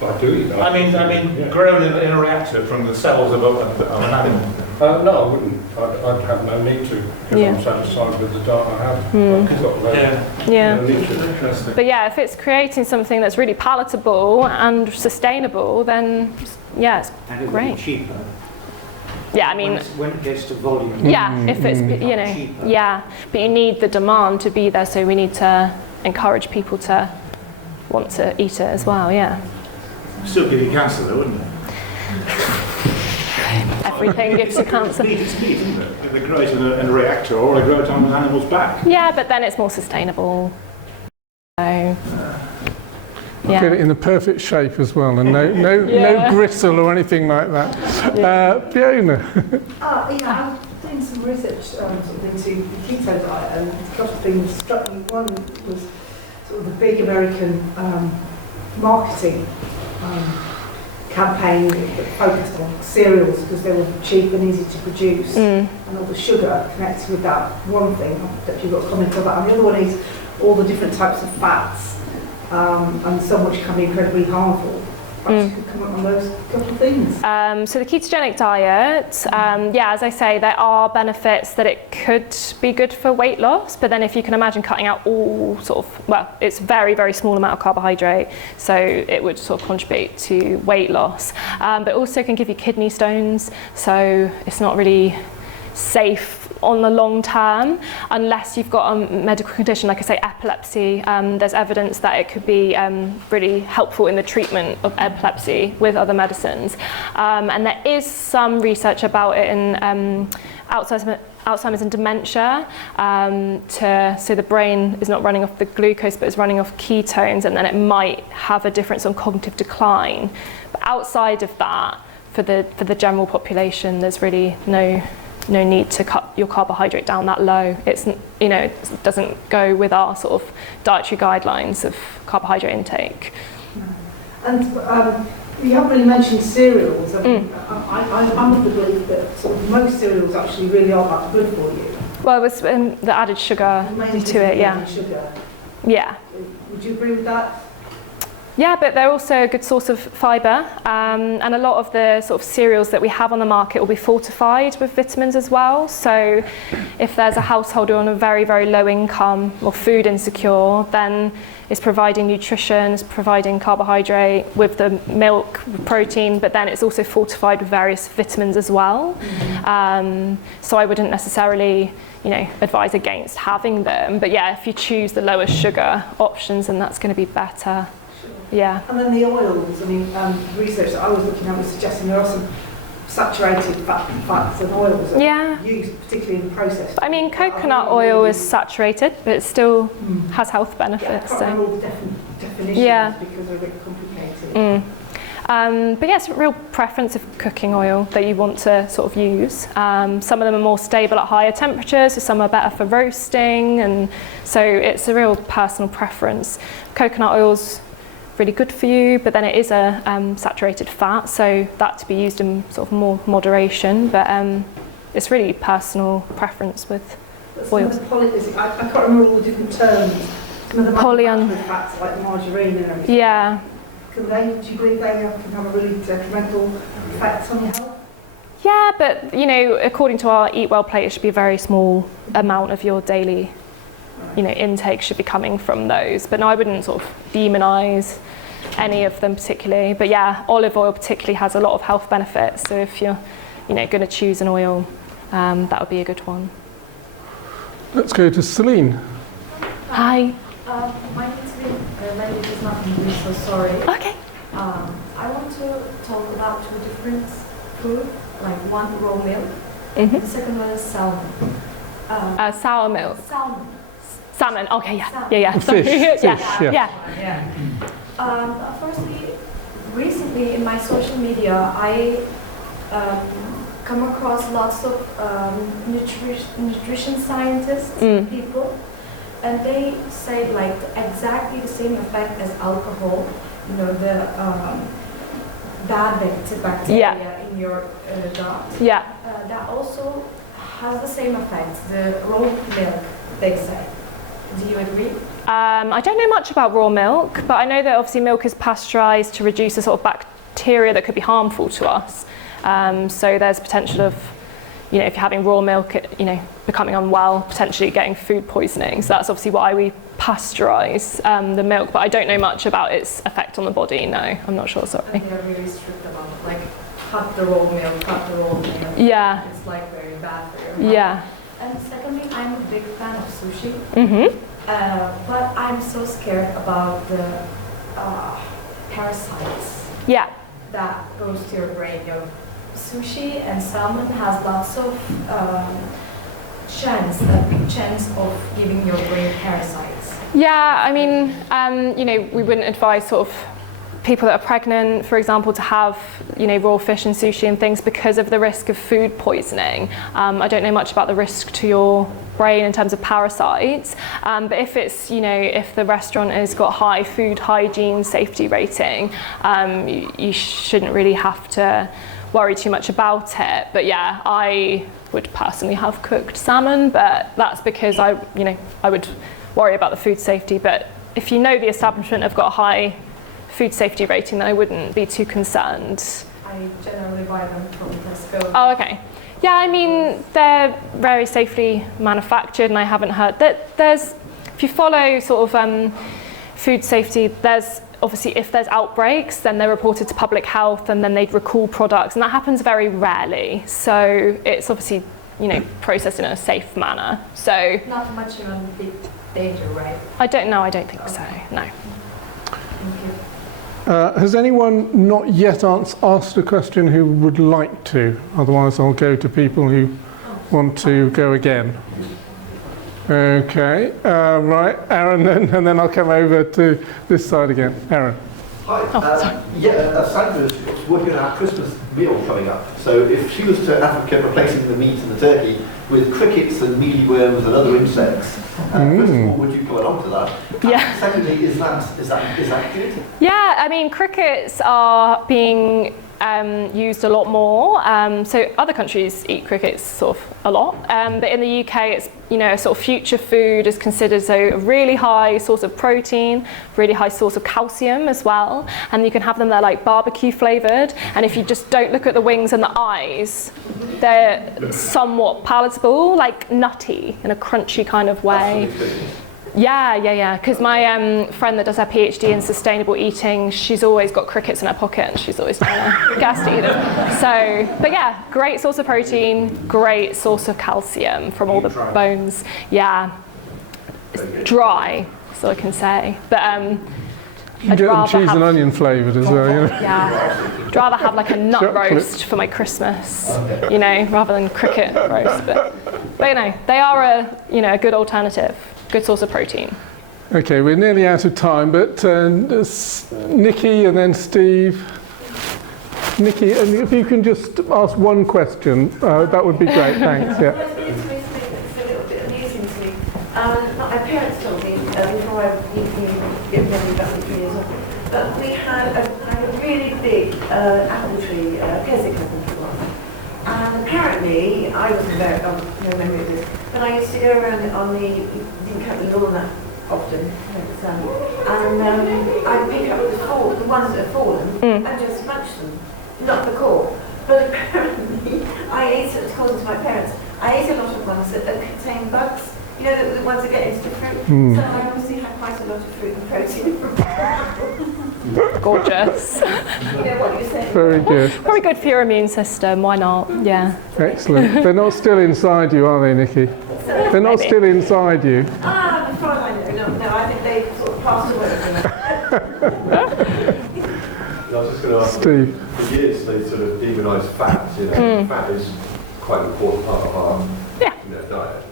I do eat artificial I mean, grown in a reactor from the cells of an animal. No, I wouldn't. I'd have no need to if I'm satisfied with the diet I have. But yeah, if it's creating something that's really palatable and sustainable, then yeah, it's great. And cheaper. Yeah, I mean, when it gets to volume. Yeah, if it's, you know, cheaper. But you need the demand to be there, so we need to encourage people to want to eat it as well. Still give you cancer though, wouldn't it? Everything gives you cancer. It's meat, isn't it? If they grow it in a reactor, or they grow it on an animal's back. Yeah, but then it's more sustainable. So, Get it in the perfect shape as well, and no gristle or anything like that. Fiona. I was doing some research sort of into the keto diet, and a couple of things struck me. One was sort of the big American marketing campaign that focused on cereals because they were cheap and easy to produce, and all the sugar connected with that. One thing that you've got to comment on that, and the other one is all the different types of fats, and some which can be incredibly harmful. Perhaps you could comment on those couple of things. So the ketogenic diet, as I say, there are benefits that it could be good for weight loss, but then if you can imagine cutting out all sort of, well, it's very, very small amount of carbohydrate, so it would sort of contribute to weight loss, but also can give you kidney stones, so it's not really safe on the long term, unless you've got a medical condition, like I say, epilepsy. There's evidence that it could be really helpful in the treatment of epilepsy with other medicines. And there is some research about it in Alzheimer's and dementia, so the brain is not running off the glucose but is running off ketones, and then it might have a difference on cognitive decline. But outside of that, for the general population, there's really no need to cut your carbohydrate down that low. It's, you know, it doesn't go with our sort of dietary guidelines of carbohydrate intake. And you haven't really mentioned cereals. I mean, I'm of the belief that sort of most cereals actually really aren't that good for you. Well, it's the added sugar to it, yeah. Sugar. Yeah. Would you agree with that? Yeah, but they're also a good source of fibre, and a lot of the sort of cereals that we have on the market will be fortified with vitamins as well. So if there's a household on a very, very low income or food insecure, then it's providing nutrition, it's providing carbohydrate with the milk, protein, but then it's also fortified with various vitamins as well. So I wouldn't necessarily, you know, advise against having them. But yeah, if you choose the lowest sugar options, then that's going to be better. Yeah. And then the oils, I mean, research that I was looking at was suggesting there are some saturated fats and oils that are used, particularly in processed. I mean, coconut oil is saturated, but it still has health benefits. Yeah, I can't remember all the definitions because they're a bit complicated. But yeah, it's a real preference of cooking oil that you want to sort of use. Some of them are more stable at higher temperatures, so some are better for roasting, and so it's a real personal preference. Coconut oil's really good for you, but then it is a saturated fat, so that to be used in sort of more moderation, but it's really personal preference with oils. I can't remember all the different terms. Some of the manufactured fats like margarine and everything. Yeah. Do you believe they can have a really detrimental effect on your health? Yeah, but you know, according to our Eat Well plate, it should be a very small amount of your daily, you know, intake should be coming from those. But no, I wouldn't sort of demonise any of them particularly. But yeah, olive oil particularly has a lot of health benefits. So if you're, you know, going to choose an oil, that would be a good one. Let's go to Celine. Hi. My name is Celine. Language is not English, so sorry. Okay. I want to talk about two different food, like one raw milk, the second one is salmon. Sour milk. Salmon. Salmon. Okay, yeah, Salmon. yeah. Fish. Yeah. Firstly, recently in my social media, I come across lots of nutrition scientists, people, and they say like exactly the same effect as alcohol. You know, the bad bacteria in your gut. Yeah. That also has the same effect. The raw milk, they say. Do you agree? I don't know much about raw milk, but I know that obviously milk is pasteurised to reduce the sort of bacteria that could be harmful to us. So there's potential of, you know, if you're having raw milk, you know, becoming unwell, potentially getting food poisoning. So that's obviously why we pasteurize the milk, but I don't know much about its effect on the body. No, I'm not sure, sorry. And they're really strict about it, like cut the raw milk, cut the raw milk. Yeah. It's like very bad for your health. Yeah. And secondly, I'm a big fan of sushi. But I'm so scared about the parasites. Yeah. That goes to your brain. You know, sushi and salmon has lots of a big chance of giving your brain parasites. Yeah, I mean, you know, we wouldn't advise sort of people that are pregnant, for example, to have, you know, raw fish and sushi and things because of the risk of food poisoning. I don't know much about the risk to your brain in terms of parasites, but if it's, you know, if the restaurant has got high food hygiene safety rating, you shouldn't really have to worry too much about it. But yeah, I would personally have cooked salmon, but that's because I would worry about the food safety. But if you know the establishment have got a high food safety rating, then I wouldn't be too concerned. I generally buy them from Tesco. Oh, okay. Yeah, I mean, they're very safely manufactured, and I haven't heard that there's, if you follow sort of food safety, there's obviously, if there's outbreaks, then they're reported to public health and then they'd recall products, and that happens very rarely. So it's obviously processed in a safe manner. So not much of a big danger, right? I don't know. I don't think so. No. Thank you. Has anyone not yet asked a question who would like to? Otherwise, I'll go to people who want to go again. Okay, right, Aaron, then, and then I'll come over to this side again. Aaron. Hi. Sandra's working on our Christmas meal coming up. So if she was to advocate replacing the meat and the turkey with crickets and mealyworms and other insects, first of all, would you go along to that? Yeah. Secondly, is that good? Yeah, I mean, crickets are being used a lot more. So other countries eat crickets sort of a lot, but in the UK, it's a sort of future food is considered a really high source of protein, really high source of calcium as well, and you can have them, they're like barbecue flavored, and if you just don't look at the wings and the eyes, they're somewhat palatable, like nutty in a crunchy kind of way. Yeah. Because my friend that does her PhD in sustainable eating, she's always got crickets in her pocket and she's always trying to get us to eat them. So, but yeah, great source of protein, great source of calcium from all the bones. Yeah, it's dry, so I can say. But you get them cheese and onion flavoured as well, Yeah, I'd rather have like a nut roast for my Christmas, rather than cricket roast. But they are a good alternative. Good source of protein. Okay, we're nearly out of time, but Nikki and then Steve. Nikki, and if you can just ask one question, that would be great. Thanks. Yeah. It's a little bit amusing to me. My parents told me before I became about 3 years old, but we had a really big apple tree, Keswick apple tree. And apparently, I wasn't there, no memory of this, but I used to go around it on the, didn't cut the lawn that often, and I'd pick up the ones that had fallen and just munch them, not the core. But apparently, according to my parents, I ate a lot of ones that contain bugs, the ones that get into the fruit. So I obviously had quite a lot of fruit and protein from Gorgeous. What you're saying. Very good. Very good for your immune system, why not? Yeah. Excellent. They're not still inside you, are they, Nikki? They're not still inside you. As far as I know, no, I think they sort of passed away. I was just going to ask, Steve. For years they sort of demonise fat. Fat is quite an important part of our diet.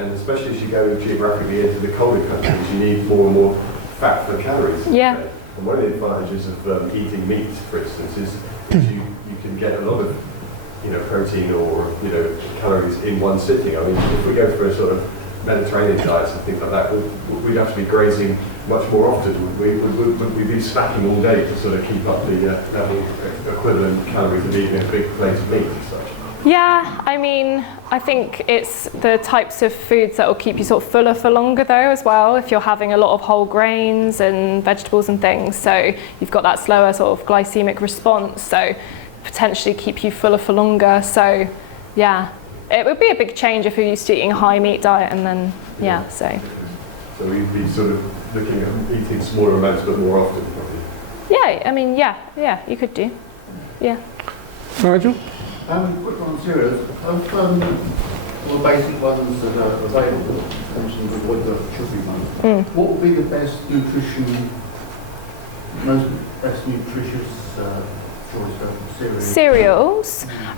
And especially as you go geographically into the colder countries, you need more and more fat for calories. Yeah. And one of the advantages of eating meat, for instance, is you can get a lot of protein or calories in one sitting. I mean, if we go for a sort of Mediterranean diets and things like that, we'd have to be grazing much more often. Would we be snacking all day to sort of keep up the equivalent calories of eating a big plate of meat as such? Yeah, I mean, I think it's the types of foods that will keep you sort of fuller for longer though as well, if you're having a lot of whole grains and vegetables and things. So you've got that slower sort of glycemic response, so potentially keep you fuller for longer. So yeah, it would be a big change if you're used to eating a high meat diet and then, so. So we'd be sort of looking at eating smaller amounts but more often probably. Yeah, I mean, yeah, you could do. Yeah. Nigel? Quick one on cereals. Of the basic ones that are available, mentioned the avoid the sugary ones, what would be the best best nutritious choice of cereals? Cereals?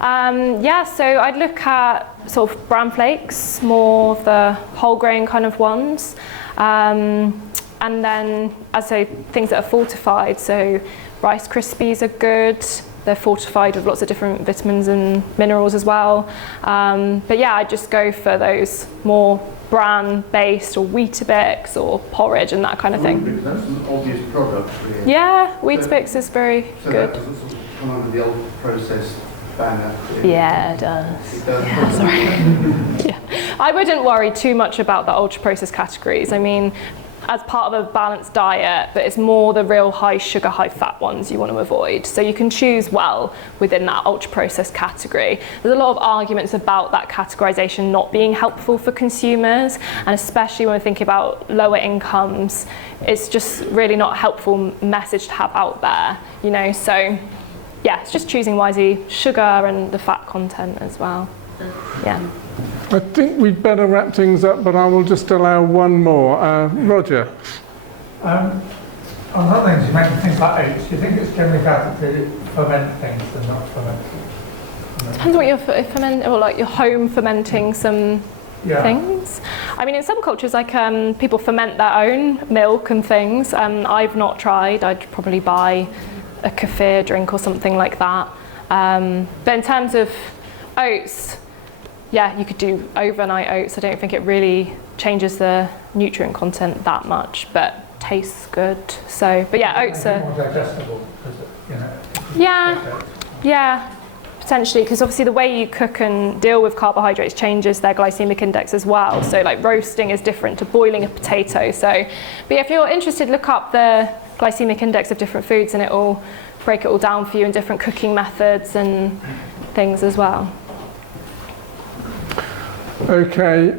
So I'd look at sort of bran flakes, more of the whole grain kind of ones. And then, I'd say things that are fortified, so Rice Krispies are good. They're fortified with lots of different vitamins and minerals as well. But yeah, I just go for those more bran-based or Weetabix or porridge and that kind of thing. That's an obvious product, really. Yeah, Weetabix is very good. So that does come under the ultra-processed banner? Yeah, it does. It does. Yeah, sorry. Yeah. I wouldn't worry too much about the ultra-processed categories. I mean, as part of a balanced diet, but it's more the real high sugar, high fat ones you want to avoid. So you can choose well within that ultra processed category. There's a lot of arguments about that categorization not being helpful for consumers, and especially when we're thinking about lower incomes, it's just really not a helpful message to have out there, So yeah, it's just choosing wisely, sugar and the fat content as well. Yeah. I think we'd better wrap things up, but I will just allow one more. Roger. On other things, you mentioned things like oats. Do you think it's generally better to ferment things than not ferment? Depends what you're fermenting, or like you're home fermenting some things. I mean, in some cultures, like people ferment their own milk and things. I've not tried. I'd probably buy a kefir drink or something like that. But in terms of oats, yeah, you could do overnight oats. I don't think it really changes the nutrient content that much, but tastes good. So, but yeah, oats are more digestible. Yeah. Potentially, because obviously the way you cook and deal with carbohydrates changes their glycemic index as well. So like roasting is different to boiling a potato. So, but yeah, if you're interested, look up the glycemic index of different foods and it will break it all down for you in different cooking methods and things as well. Okay,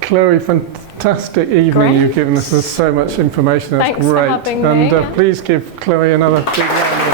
Chloe, fantastic evening. Great. You've given us so much information. That's Thanks great. for having and me. Please give Chloe another big round.